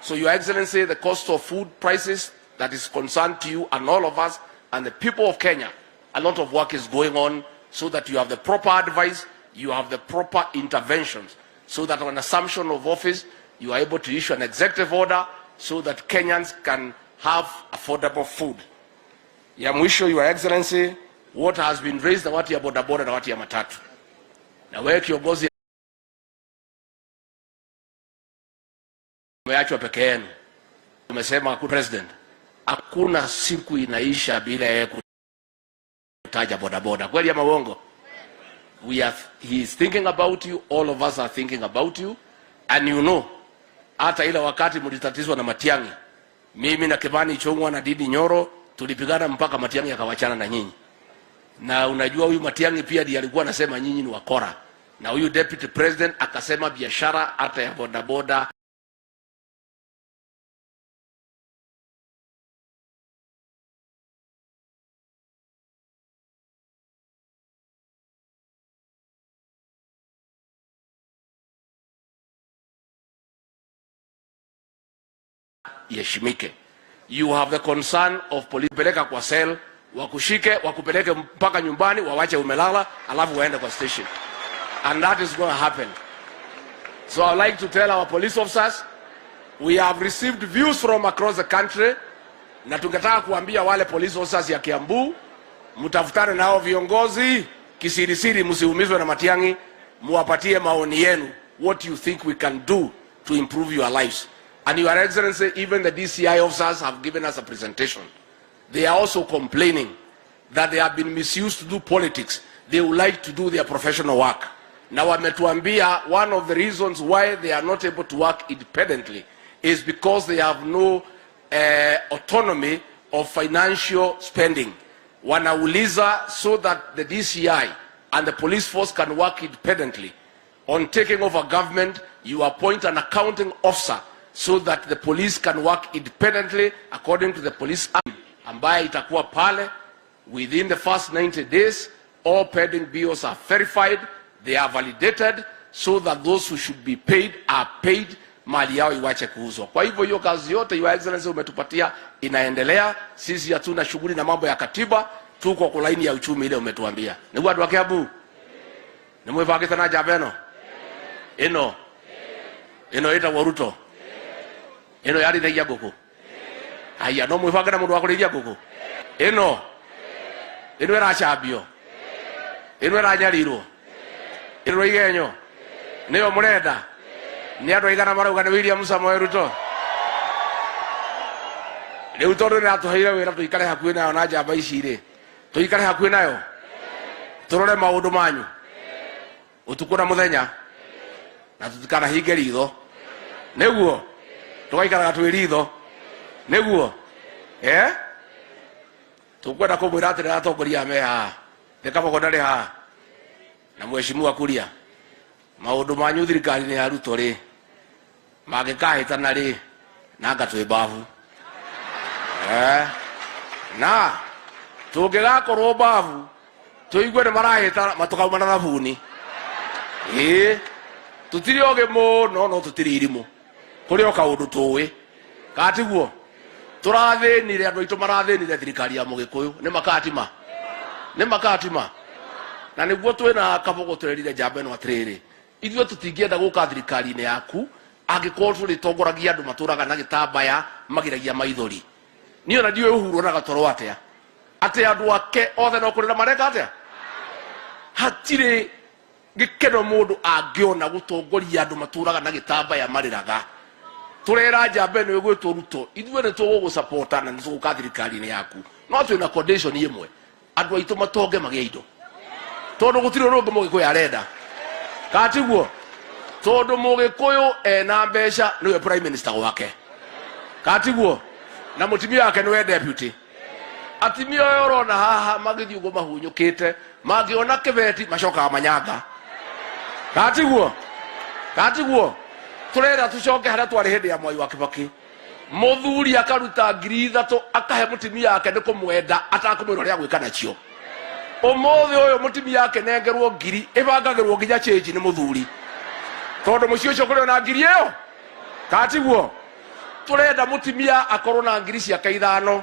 So your excellency, the cost of food prices that is concerned to you and all of us and the people of Kenya, a lot of work is going on so that you have the proper advice, you have the proper interventions, so that on assumption of office, you are able to issue an executive order so that Kenyans can have affordable food. Ya mwisho, your excellency, what has been raised na watu ya bodaboda na watu ya matatu. Na wewe kiongozi umeachwa peke yenu. Umesema ku president, hakuna siku inaisha bila yeye kutaja bodaboda. Kweli ama uongo? He is thinking about you, all of us are thinking about you, and you know, hata ile wakati mlitatizwa na Matiang'i, mimi na Kimani Ichung'wa na Didi Nyoro tulipigana mpaka Matiang'i akawachana na nyinyi. Na unajua huyu Matiang'i pia ndiye alikuwa anasema nyinyi ni wakora. Na huyu deputy president akasema biashara hata ya bodaboda iheshimike. You have the concern of police, peleka kwa cell, wakushike, wakupeleke mpaka nyumbani, wawache umelala, alafu waende kwa station. And that is going to happen. So I would like to tell our police officers, we have received views from across the country, na tungetaka kuambia wale police officers ya Kiambu, mtafutane nao viongozi, kisirisiri msiumizwe na Matiang'i, muwapatie maoni yenu, what you think we can do to improve your lives. And your excellency, even the DCI officers have given us a presentation. They are also complaining that they have been misused to do politics. They would like to do their professional work. Now, wametuambia one of the reasons why they are not able to work independently is because they have no autonomy of financial spending. Wanauliza so that the DCI and the police force can work independently. On taking over government, you appoint an accounting officer so that the police can work independently according to the police act, ambaye itakuwa pale within the first 90 days. All pending bills are verified, they are validated, so that those who should be paid are paid, mali yao iwache kuuzwa. Kwa hivyo hiyo kazi yote your excellency umetupatia inaendelea. Sisi hatuna shughuli na mambo ya katiba, tuko kwa laini ya uchumi ile umetuambia. Ni watu wa Kiambu? Ni mwevagita na jabeno? Ino ita Ruto. Ino yari thagia guku. Aya no mwivanga na mundu wa kurithia guku. Ino era chambio. Ino era nyarirwo. Ino igenyo. Niyo murenda. Ni andu aigana marauga ni William Samoei Ruto. Riu tondu ni atuheire wira tuikare hakuhi nayo na njamba ici ri. Tuikare hakuhi nayo. Turore maundu manyu. Utuku na muthenya. Na tutikana hinge ritho. Niguo tugaikaraga twi ritho Neguo. Tukwenda kumwira atĩ atongoria me haha. Ndikaboko ndari haha. Na mheshimiwa kuria. Maundu manyu thirikari-inĩ ya Ruto ri. Mangĩkahĩtana ri. Na ngatwĩ mbavu. Na tũngĩgakorwo mbavu tũigue nĩ marahĩta matukauma na thabuni. Tutiri oge mũno no tutiri irimũ. Kũrĩ o kaũndũ tũĩ. Katiguo. Tũrathĩnire andũ aitũ marathĩnire thirikari ya Mũgĩkũyũ. Nĩ makatima. Na nĩguo twĩna kaboko tũrerire njamba ĩno atĩrĩrĩ. Ithuĩ tũtingĩenda gũka thirikari-inĩ yaku angĩkorwo tũrĩtongoragia andũ matũraga na gĩtambaya magiragia maithori. Niĩ ona ndiũĩ Uhuru na gatorwo atĩa. Atĩ andũ ake othe no kũrĩra mareka atĩa. Hatirĩ gĩkeno mũndũ angĩona gũtongoria andũ matũraga na gĩtambaya marĩraga. Turera njamba ĩno ĩgwĩtwo Ruto. Ithuĩ nĩ tũgũgũsapota na nĩ tũgũka thirikari-inĩ yaku. No twĩna condition ĩmwe. Andũ aitũ matonge magĩe indo. Tondũ gũtirĩ ũndũ ũngĩ Mũgĩkũyũ arenda. Katiguo. Tondũ Mũgĩkũyũ ena mbeca nĩwe prime minister wake. Katiguo. Na mũtumia wake nĩwe deputy. Atimia ũyũ ũrona haha magĩthiĩ ũguo mahunyũkĩte. Mangĩona kĩbeti macokaga manyanga. Katiguo. Turera tucoke harĩa twarĩ hĩndĩ ya Mwai wa Kibaki. Mũthuri akaruta 3,000 akahe mũtumia wake nĩ kũmwenda atakũmwĩra ũrĩa gwĩka nacio. Ũmũthĩ ũyũ mũtumia wake nengerwo 1,000 ĩbangagĩrwo nginya change nĩ mũthuri. Tondũ mũciĩ ũcio kũrĩ na 1,000 ĩyo. Katiguo. Turenda mũtumia akorwo na 5,000 ciake 5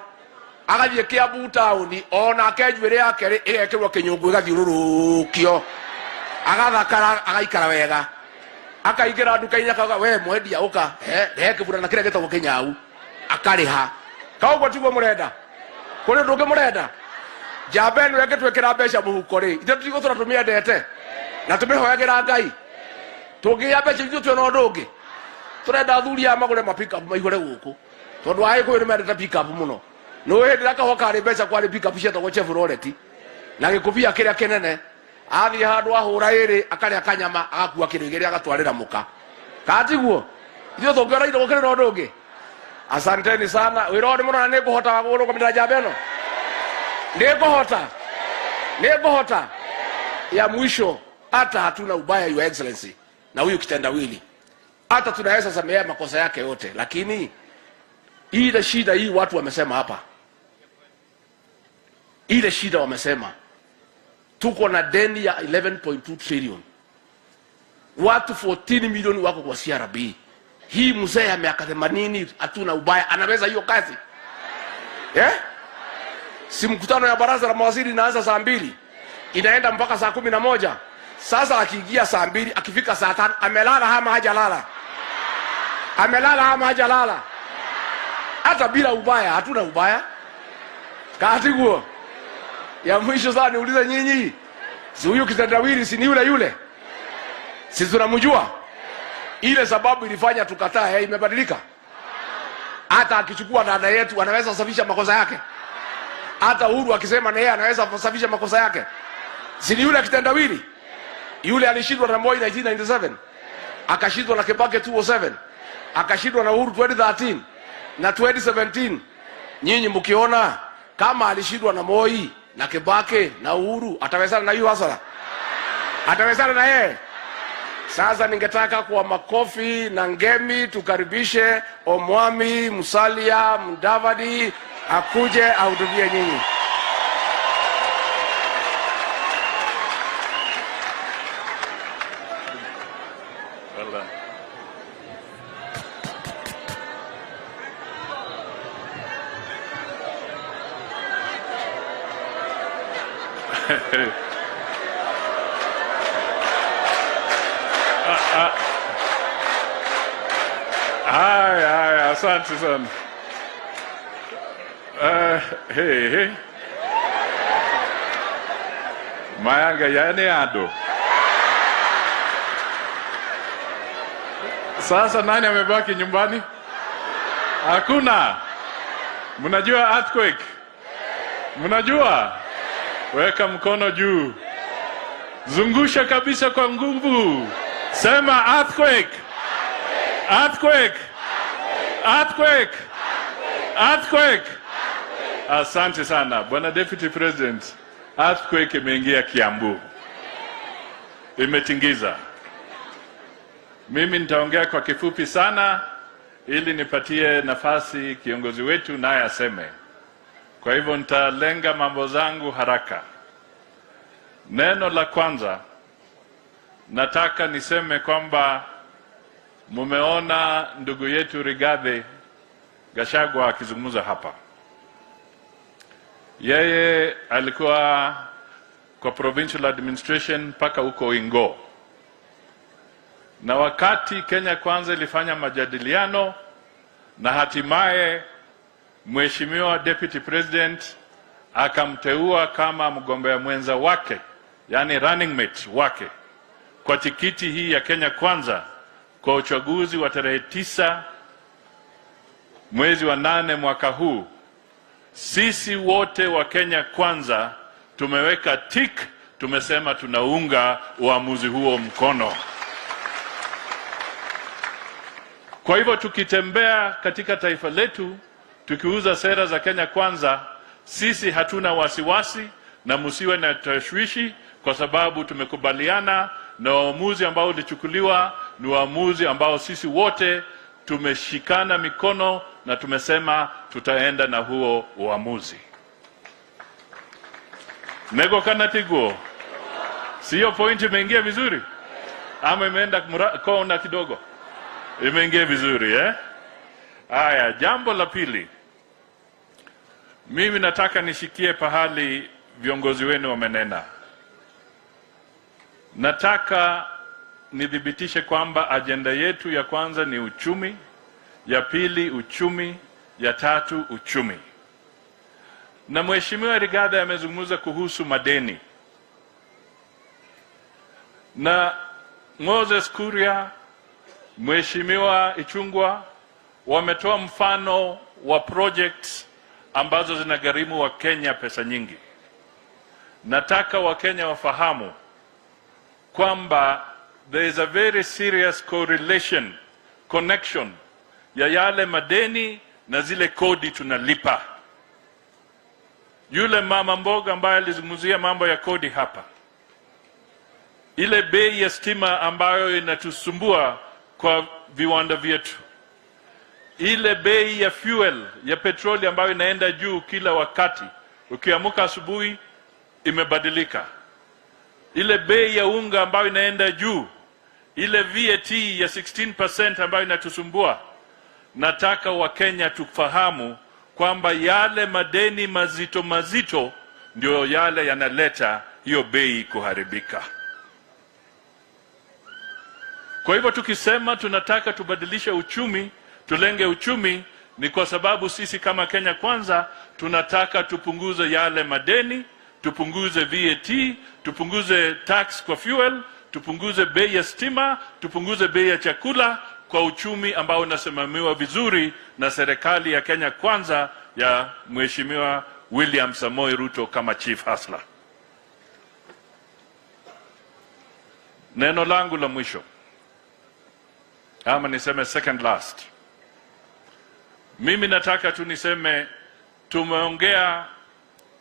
agathiĩ Kiambu taũni onake njuĩrĩ yake ĩgekĩrwo kĩnyũngũ ĩgathiũrũrũkio. Agathakara agaikara wega. Akaingĩra nduka-inĩ akauga we mwendia ũka rehe kĩbura na kĩrĩa gĩtagwo kĩnyau akarĩha. Kaũguo tiguo mũrenda. Kũrĩ ũndũ ũngĩ mũrenda. Njamba ĩno ĩngĩtwĩkĩra mbeca mũhuko rĩ ithuĩ tũtigũtũra tũmĩendete na tũmĩhoyagĩra Ngai. Tũngĩgĩa mbeca ithuĩ twĩna ũndũ ũngĩ. Turenda athuri aya magũre ma pick up maihũre gũkũ. Tondũ Agĩkũyũ nĩ mendete pick up mũno. Nĩũĩ hĩndĩ ĩrĩa kahũa karĩ mbeca kwarĩ pick up cietagwo Chevrolet na gĩkũbia kĩrĩa kĩnene. Athiĩ handũ ahũra ĩrĩ akarĩa kanyama agakua kĩrĩ gĩrĩa agatwarĩra mũka. Katiguo. Ithuĩ tũngĩona indo gũkĩrĩ na ũndũ ũngĩ. Asanteni sana. Wĩra ũyũ mũno na nĩngũhota gũrũgamĩrĩra njamba ĩno. Nĩngũhota. Ya mwisho hata hatuna ubaya your excellency. Na huyu kitendawili. Hata tunaweza samea makosa yake yote. Lakini ile shida hii watu wamesema hapa. Ile shida wamesema. Tuko na deni ya 11.2 trillion. Watu 14 milioni wako kwa CRB. Hii mzee ya miaka 80 hatuna ubaya. Anaweza hiyo kazi? Si mkutano ya baraza la mawaziri inaanza saa 2. Inaenda mpaka saa 11. Sasa akiingia saa 2 akifika saa 5 amelala ama hajalala? Hata bila ubaya hatuna ubaya. Katiguo. Ya mwisho sana niulize nyinyi. Si huyu kitendawili si ni yule? Si tunamjua? Ile sababu ilifanya tukataa imebadilika. Hata akichukua dada yetu anaweza kusafisha makosa yake. Hata Uhuru akisema na yeye anaweza kusafisha makosa yake. Si ni yule kitendawili? Yule alishindwa na Moi 1997. Akashindwa na Kibaki 2007. Akashindwa na Uhuru 2013 na 2017. Nyinyi mkiona kama alishindwa na Moi na Kibaki na Uhuru atawezana na hiyo hasara? Atawezana na yeye? Sasa ningetaka kwa makofi na ngemi tukaribishe Omwami Musalia Mudavadi akuje ahutubie nyinyi. Haya, asante sana. Hey. Mayanga yani ado. Sasa nani amebaki nyumbani? Hakuna. Mnajua earthquake? Mnajua? Weka mkono juu. Zungusha kabisa kwa nguvu. Sema earthquake. Earthquake. Earthquake. Earthquake. Asante sana Bwana Deputy President. Earthquake imeingia Kiambu, imetingiza. Mimi nitaongea kwa kifupi sana ili nipatie nafasi kiongozi wetu naye aseme. Kwa hivyo nitalenga mambo zangu haraka. Neno la kwanza, nataka niseme kwamba mumeona ndugu yetu Brigade Gachagua akizungumza hapa. Yeye alikuwa kwa provincial administration mpaka huko Ingo. Na wakati Kenya Kwanza ilifanya majadiliano na hatimaye Mheshimiwa Deputy President akamteua kama mgombea mwenza wake, yani running mate wake, kwa tikiti hii ya Kenya Kwanza kwa uchaguzi wa tarehe 9 mwezi wa 8 mwaka huu. Sisi wote wa Kenya Kwanza tumeweka tick, tumesema tunaunga uamuzi huo mkono. Kwa hivyo tukitembea katika taifa letu tukiuza sera za Kenya Kwanza, sisi hatuna wasiwasi na msiwe na tashwishi, kwa sababu tumekubaliana na uamuzi ambao ulichukuliwa ni uamuzi ambao sisi wote tumeshikana mikono na tumesema tutaenda na huo uamuzi. Nego kanatigo. Sio point imeingia vizuri? Ama imeenda kona kidogo? Imeingia vizuri, eh? Haya, jambo la pili. Mimi nataka nishikie pahali viongozi wenu wamenena. Nataka nidhibitishe kwamba ajenda yetu ya kwanza ni uchumi, ya pili uchumi, ya tatu uchumi. Na Mheshimiwa Brigade amezungumza kuhusu madeni. Na Moses Kuria, Mheshimiwa Ichungwa wametoa mfano wa projects ambazo zinagharimu wa Kenya pesa nyingi. Nataka wa Kenya wafahamu kwamba there is a very serious connection ya yale madeni na zile kodi tunalipa. Yule mama mboga ambaye alizungumzia mambo ya kodi hapa, ile bei ya stima ambayo inatusumbua kwa viwanda vyetu, ile bei ya fuel ya petroli ambayo inaenda juu kila wakati, ukiamka asubuhi imebadilika, ile bei ya unga ambayo inaenda juu, ile VAT ya 16% ambayo inatusumbua. Nataka wa Kenya tufahamu kwamba yale madeni mazito ndio yale yanaleta hiyo bei kuharibika. Kwa hivyo tukisema tunataka tubadilishe uchumi, tulenge uchumi, ni kwa sababu sisi kama Kenya Kwanza tunataka tupunguze yale madeni, tupunguze VAT, tupunguze tax kwa fuel, tupunguze bei ya stima, tupunguze bei ya chakula, kwa uchumi ambao unasimamiwa vizuri na serikali ya Kenya Kwanza ya Mheshimiwa William Samoei Ruto kama chief hustler. Neno langu la mwisho, ama niseme second last. Mimi nataka tu niseme tumeongea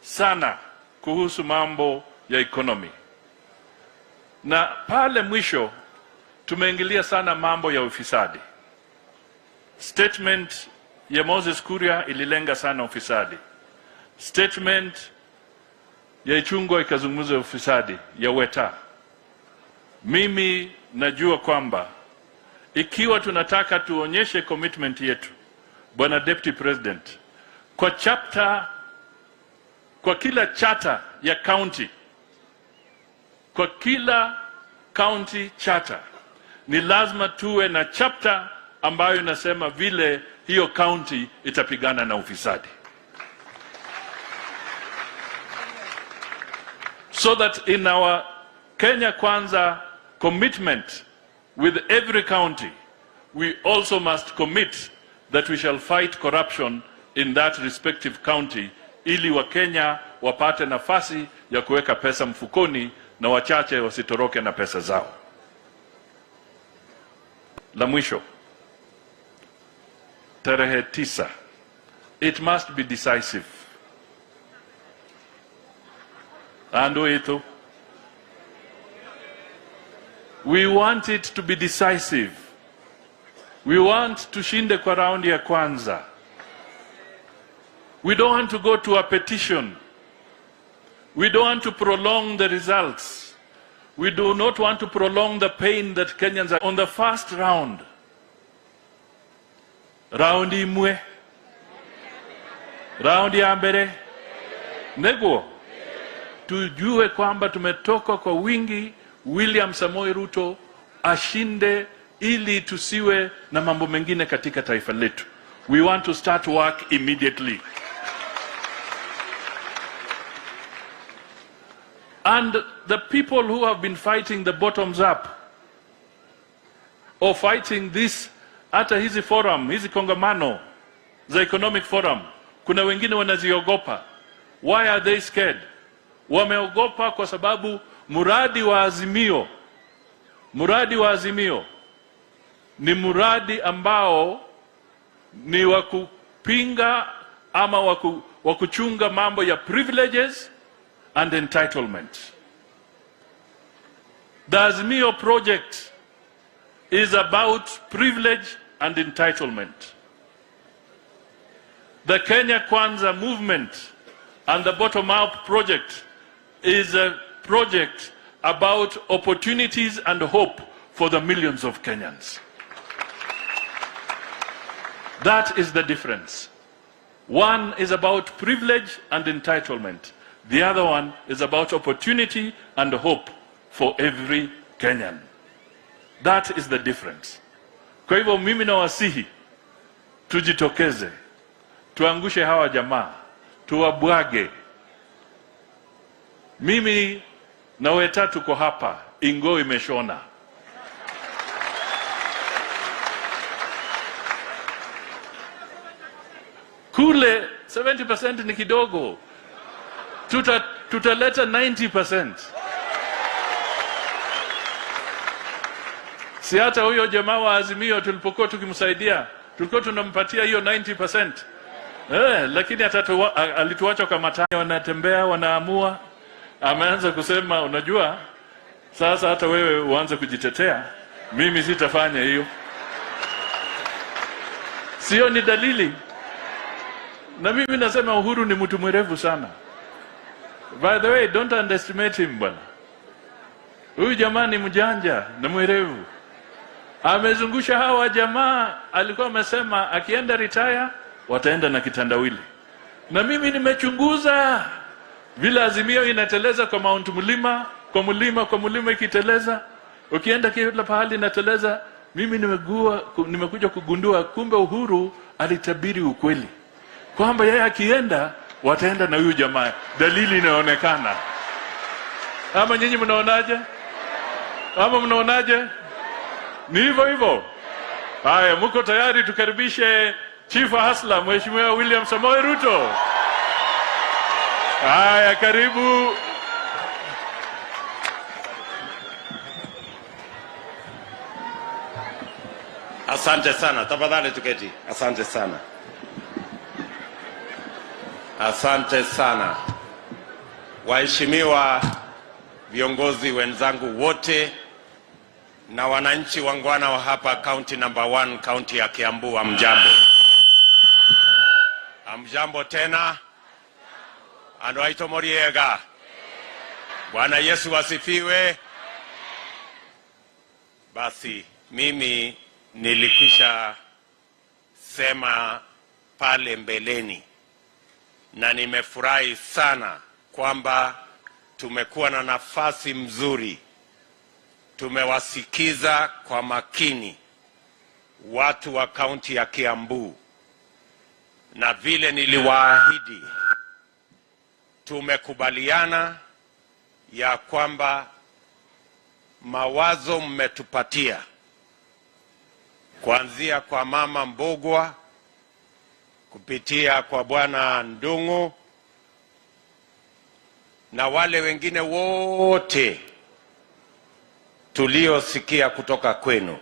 sana kuhusu mambo ya economy. Na pale mwisho tumeingilia sana mambo ya ufisadi. Statement ya Moses Kuria ililenga sana ufisadi. Statement ya Ichungwa ikazungumza ufisadi ya Weta. Mimi najua kwamba ikiwa tunataka tuonyeshe commitment yetu, Bwana Deputy President, kwa kila charter ya county, kwa kila county charter, ni lazima tuwe na chapter ambayo inasema vile hiyo county itapigana na ufisadi. So that in our Kenya Kwanza commitment with every county, we also must commit that we shall fight corruption in that respective county, ili wa Kenya wapate nafasi ya kuweka pesa mfukoni na wachache wasitoroke na pesa zao. La mwisho, tarehe 9 it must be decisive. And we want it to be decisive. We want to shinde kwa raundi ya kwanza. We don't want to go to a petition. We don't want to prolong the results. We do not want to prolong the pain that Kenyans are on the first round. Raundi imwe. Raundi ya mbele. Nego. Tujue kwamba tumetoka kwa wingi, William Samoei Ruto ashinde ili tusiwe na mambo mengine katika taifa letu. We want to start work immediately. And the people who have been fighting the bottoms up, or fighting this, hata hizi forum, hizi kongamano, the economic forum, kuna wengine wanaziogopa. Why are they scared? Wameogopa kwa sababu muradi wa Azimio ni muradi ambao ni wa kupinga ama wa kuchunga mambo ya privileges and entitlement. The Azimio project is about privilege and entitlement. The Kenya Kwanza movement and the bottom-up project is a project about opportunities and hope for the millions of Kenyans. That is the difference. One is about privilege and entitlement. The other one is about opportunity and hope for every Kenyan. That is the difference. Kwa hivyo mimi nawasihi tujitokeze, tuangushe hawa jamaa, tuwabwage. Mimi na Weta tuko hapa, ingo imeshona. Kule 70% ni kidogo. Tutaleta 90%. Si hata huyo jamaa wa Azimio tulipokuwa tukimsaidia, tulikuwa tunampatia hiyo 90%. Lakini alituacha kwa matani, wanatembea, wanaamua. Ameanza kusema, unajua, sasa hata wewe uanze kujitetea, mimi sitafanya hiyo. Sio ni dalili? Na mimi nasema Uhuru ni mtu mwerevu sana. By the way, don't underestimate him bwana. Huyu jamaa ni mjanja na mwerevu. Amezungusha hawa jamaa, alikuwa amesema akienda retire wataenda na kitandawili. Na mimi nimechunguza vile Azimio inateleza kwa Mount Mlima, kwa mlima ikiteleza, ukienda kila pahali inateleza. Mimi nimekuja kugundua kumbe Uhuru alitabiri ukweli, kwamba yeye akienda wataenda na huyu jamaa. Dalili inaonekana. Ama nyinyi mnaonaje? Ni hivyo. Haya, mko tayari tukaribishe Chief Hasla Mheshimiwa William Samoei Ruto? Haya, karibu. Asante sana. Tafadhali tuketi. Asante sana. Asante sana. Waheshimiwa viongozi wenzangu wote na wananchi wangwana wa hapa county number 1, county ya Kiambu, amjambo. Amjambo tena. Ando aito moriega. Bwana Yesu asifiwe. Basi mimi nilikwisha sema pale mbeleni, na nimefurahi sana kwamba tumekuwa na nafasi mzuri. Tumewasikiza kwa makini watu wa kaunti ya Kiambu, na vile niliwaahidi, tumekubaliana ya kwamba mawazo mmetupatia kuanzia kwa Mama Mbogwa, kupitia kwa Bwana Ndungu na wale wengine wote tuliosikia kutoka kwenu.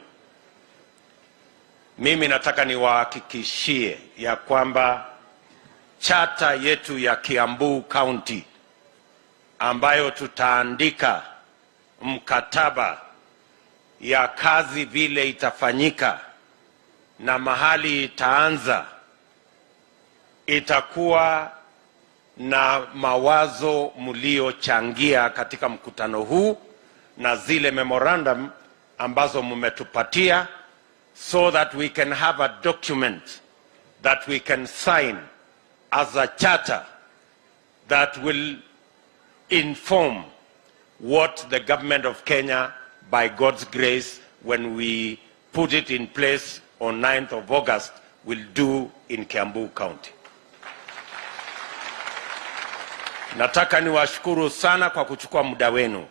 Mimi nataka niwahakikishie ya kwamba chata yetu ya Kiambu County ambayo tutaandika mkataba ya kazi vile itafanyika na mahali itaanza, itakuwa na mawazo mliochangia katika mkutano huu na zile memorandum ambazo mmetupatia, so that we can have a document that we can sign as a charter that will inform what the government of Kenya, by God's grace, when we put it in place on 9th of August, will do in Kiambu County. Nataka niwashukuru sana kwa kuchukua muda wenu.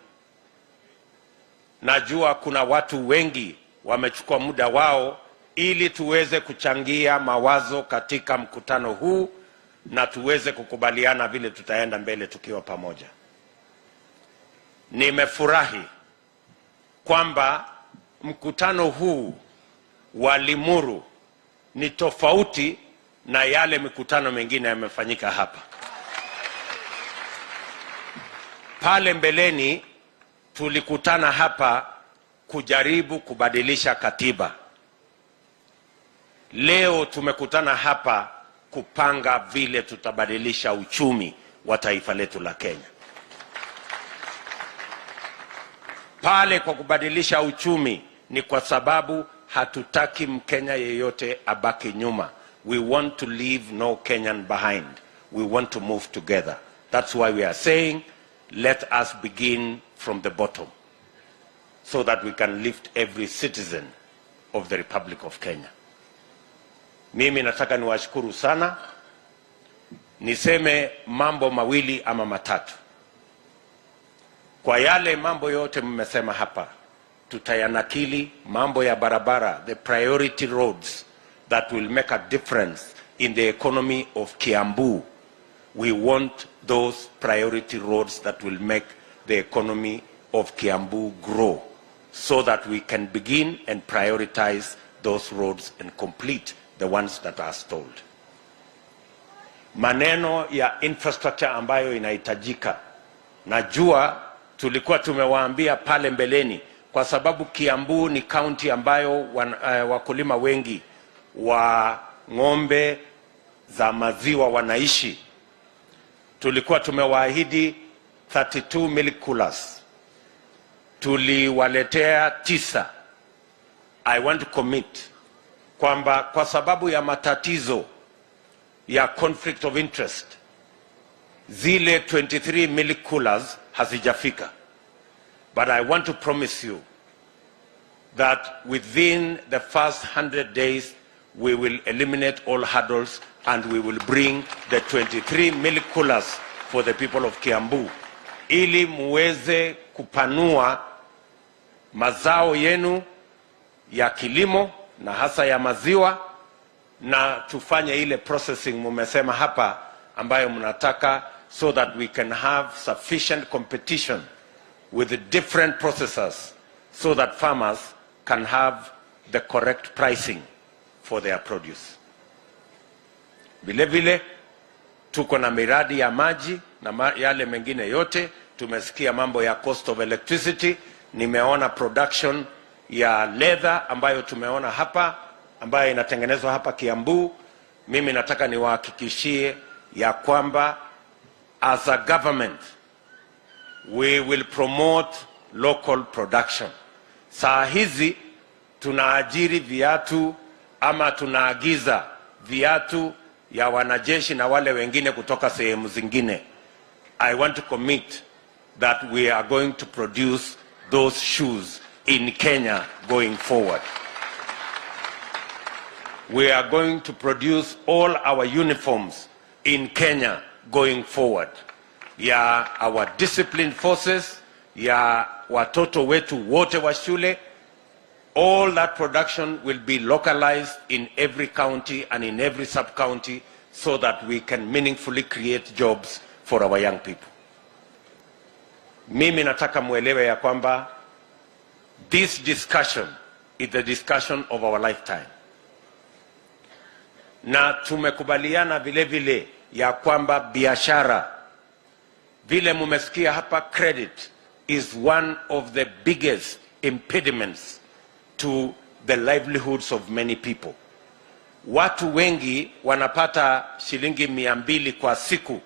Najua kuna watu wengi wamechukua muda wao ili tuweze kuchangia mawazo katika mkutano huu na tuweze kukubaliana vile tutaenda mbele tukiwa pamoja. Nimefurahi kwamba mkutano huu wa Limuru ni tofauti na yale mikutano mengine yamefanyika hapa. Pale mbeleni tulikutana hapa kujaribu kubadilisha katiba. Leo tumekutana hapa kupanga vile tutabadilisha uchumi wa taifa letu la Kenya. Pale kwa kubadilisha uchumi ni kwa sababu hatutaki Mkenya yeyote abaki nyuma. We want to leave no Kenyan behind. We want to move together. That's why we are saying, let us begin from the bottom, so that we can lift every citizen of the Republic of Kenya. Mimi nataka niwashukuru sana. Niseme mambo mawili ama matatu. Kwa yale mambo yote mmesema hapa, tutayanakili mambo ya barabara, the priority roads that will make a difference in the economy of Kiambu. We want those priority roads that will make the economy of Kiambu grow, so that we can begin and prioritize those roads and complete the ones that are stalled. Maneno ya infrastructure ambayo inahitajika, najua tulikuwa tumewaambia pale mbeleni, kwa sababu Kiambu ni county ambayo wakulima wengi wa ng'ombe za maziwa wanaishi. Tulikuwa tumewaahidi 32 milk coolers. Tuliwaletea 9. I want to commit kwamba kwa sababu ya matatizo ya conflict of interest, zile 23 milk coolers hazijafika. But I want to promise you that within the first 100 days, we will eliminate all hurdles and we will bring the 23 milk coolers for the people of Kiambu, ili muweze kupanua mazao yenu ya kilimo na hasa ya maziwa, na tufanye ile processing mumesema hapa ambayo mnataka, so that we can have sufficient competition with the different processors, so that farmers can have the correct pricing for their produce. Vile vile tuko na miradi ya maji na yale mengine yote. Tumesikia mambo ya cost of electricity. Nimeona production ya leather ambayo tumeona hapa, ambayo inatengenezwa hapa Kiambu. Mimi nataka niwahakikishie ya kwamba as a government we will promote local production. Saa hizi tunaajiri viatu ama tunaagiza viatu ya wanajeshi na wale wengine kutoka sehemu zingine. I want to commit that we are going to produce those shoes in Kenya going forward. We are going to produce all our uniforms in Kenya going forward. Ya our disciplined forces, ya watoto wetu wote wa shule, all that production will be localized in every county and in every sub-county, so that we can meaningfully create jobs for our young people. Mimi nataka muelewe ya kwamba this discussion is the discussion of our lifetime. Na tumekubaliana vile vile ya kwamba biashara, vile mumesikia hapa, credit is one of the biggest impediments to the livelihoods of many people. Watu wengi wanapata shilingi 200 kwa siku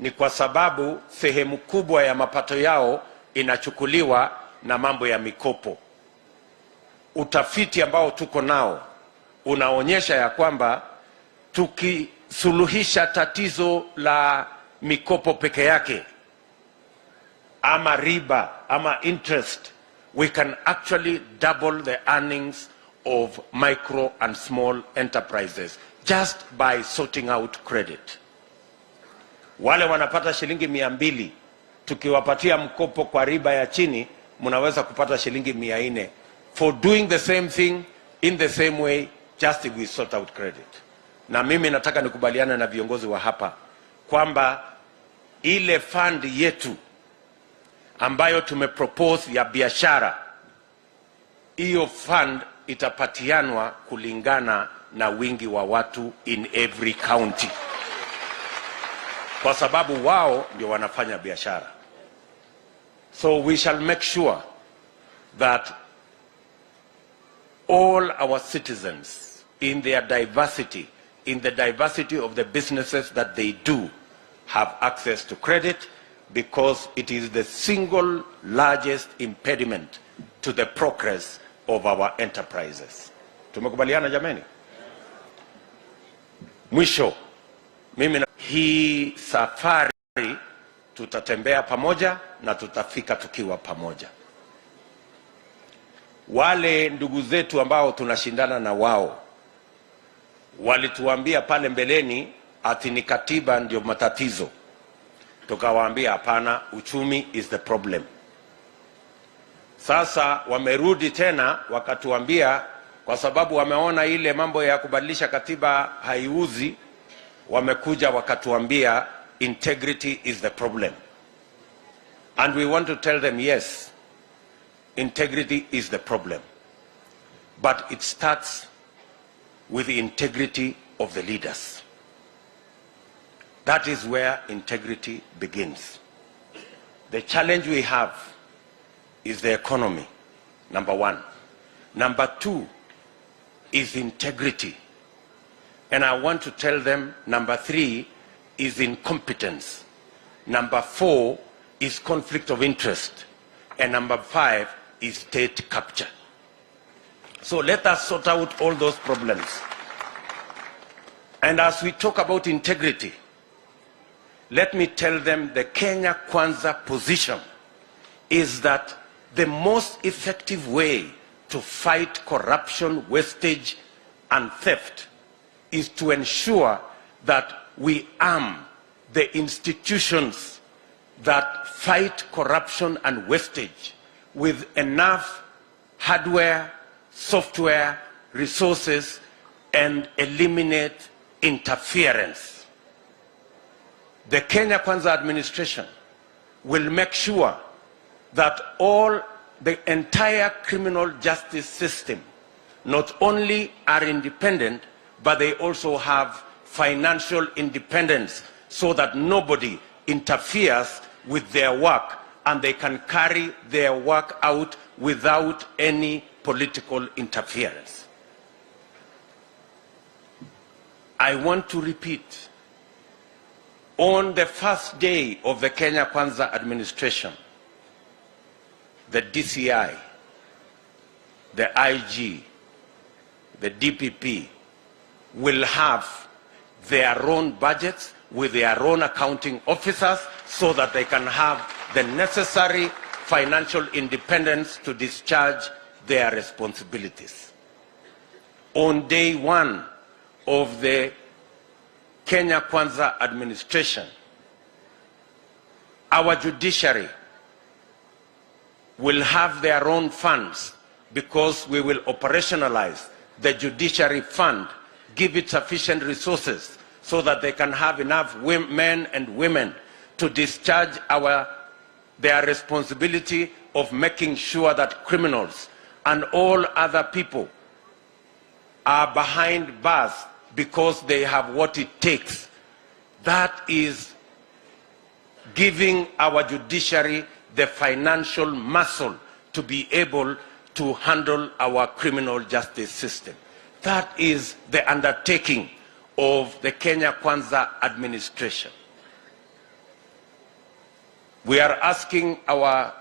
ni kwa sababu sehemu kubwa ya mapato yao inachukuliwa na mambo ya mikopo. Utafiti ambao tuko nao unaonyesha ya kwamba tukisuluhisha tatizo la mikopo peke yake ama riba ama interest, we can actually double the earnings of micro and small enterprises just by sorting out credit. Wale wanapata shilingi 200, tukiwapatia mkopo kwa riba ya chini, mnaweza kupata shilingi 400 for doing the same thing in the same way, just if we sort out credit. Na mimi nataka nikubaliana na viongozi wa hapa kwamba ile fund yetu ambayo tumepropose ya biashara, hiyo fund itapatianwa kulingana na wingi wa watu in every county, kwa sababu wao ndio wanafanya biashara. So we shall make sure that all our citizens, in their diversity, in the diversity of the businesses that they do, have access to credit, because it is the single largest impediment to the progress of our enterprises. Tumekubaliana jameni? Mwisho, mimi hii safari tutatembea pamoja na tutafika tukiwa pamoja. Wale ndugu zetu ambao tunashindana na wao walituambia pale mbeleni ati ni katiba ndio matatizo. Tukawaambia hapana, uchumi is the problem. Sasa wamerudi tena wakatuambia kwa sababu wameona ile mambo ya kubadilisha katiba haiuzi, wamekuja wakatuambia integrity is the problem. And we want to tell them, yes, integrity is the problem. But it starts with the integrity of the leaders. That is where integrity begins. The challenge we have is the economy, number one. Number two is integrity. And I want to tell them, number three is incompetence. Number four is conflict of interest. And number five is state capture. So let us sort out all those problems. And as we talk about integrity, let me tell them the Kenya Kwanza position is that the most effective way to fight corruption, wastage, and theft is to ensure that we arm the institutions that fight corruption and wastage with enough hardware, software, resources, and eliminate interference. The Kenya Kwanza administration will make sure that the entire criminal justice system not only are independent, but they also have financial independence so that nobody interferes with their work and they can carry their work out without any political interference. I want to repeat, on the first day of the Kenya Kwanza administration, the DCI, the IG, the DPP will have their own budgets with their own accounting officers so that they can have the necessary financial independence to discharge their responsibilities. On day one of the Kenya Kwanza administration, our judiciary will have their own funds because we will operationalize the judiciary fund, give it sufficient resources so that they can have enough men and women to discharge their responsibility of making sure that criminals and all other people are behind bars because they have what it takes That is giving our judiciary the financial muscle to be able to handle our criminal justice system. That is the undertaking of the Kenya Kwanza administration. We are asking our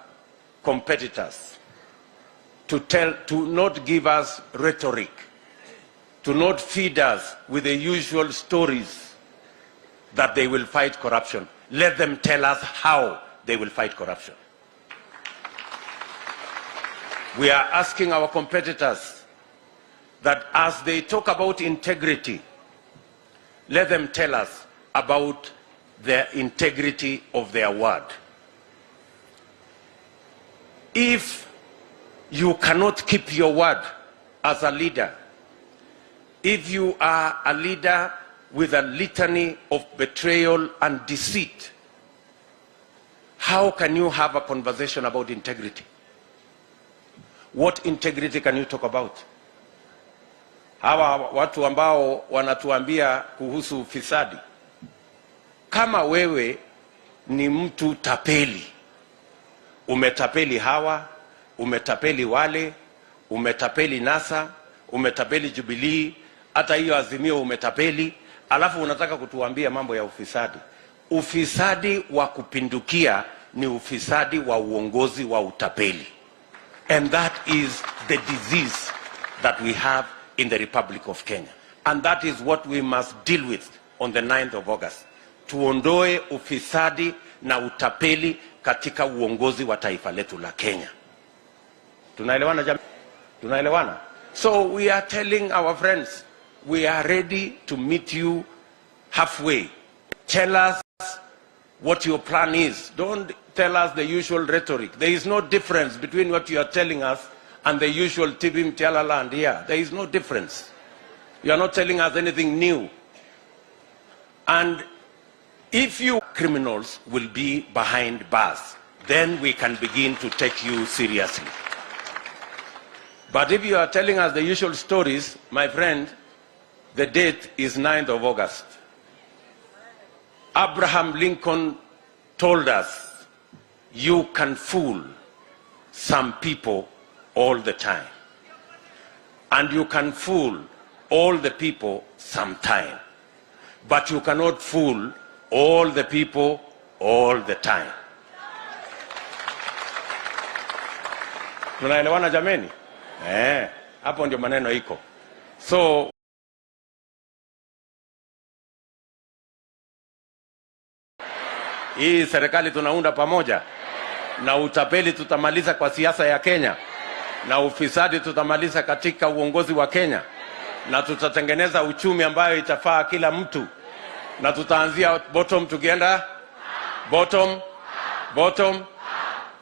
competitors to not give us rhetoric, to not feed us with the usual stories that they will fight corruption. Let them tell us how they will fight corruption. We are asking our competitors that as they talk about integrity, let them tell us about the integrity of their word. If you cannot keep your word as a leader, if you are a leader with a litany of betrayal and deceit, how can you have a conversation about integrity? What integrity can you talk about? Hawa watu ambao wanatuambia kuhusu ufisadi. Kama wewe ni mtu tapeli, umetapeli hawa, umetapeli wale, umetapeli NASA, umetapeli Jubilee, hata hiyo Azimio umetapeli, alafu unataka kutuambia mambo ya ufisadi. Ufisadi wa kupindukia ni ufisadi wa uongozi wa utapeli. And that is the disease that we have in the Republic of Kenya. And that is what we must deal with on the 9th of August. Tuondoe ufisadi na utapeli katika uongozi wa taifa letu la Kenya. Tunaelewana jamii? Tunaelewana? So we are telling our friends, we are ready to meet you halfway. Tell us what your plan is. Don't tell us the usual rhetoric. There is no difference between what you are telling us and the usual tibim tialala and here. There is no difference. You are not telling us anything new. And if you criminals will be behind bars, then we can begin to take you seriously. But if you are telling us the usual stories, my friend, the date is 9th of August. Abraham Lincoln told us, you can fool some people all the time. And you can fool all the people sometime. But you cannot fool all the people all the time. Tunaelewana jameni? Hapo ndio maneno iko. So hii serikali tunaunda pamoja, na utapeli tutamaliza kwa siasa ya Kenya, na ufisadi tutamaliza katika uongozi wa Kenya, na tutatengeneza uchumi ambayo itafaa kila mtu, na tutaanzia bottom tukienda bottom.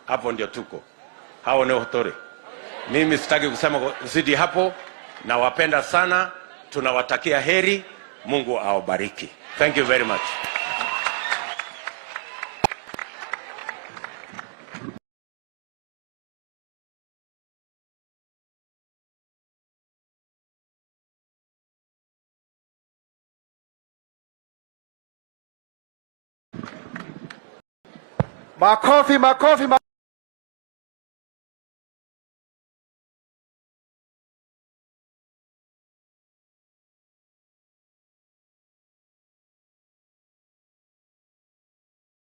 Hapo ndio tuko. Hao ni hotore. Mimi sitaki kusema kuzidi hapo, na wapenda sana, tunawatakia heri, Mungu awabariki. Thank you very much. Makofi, makofi, makofi.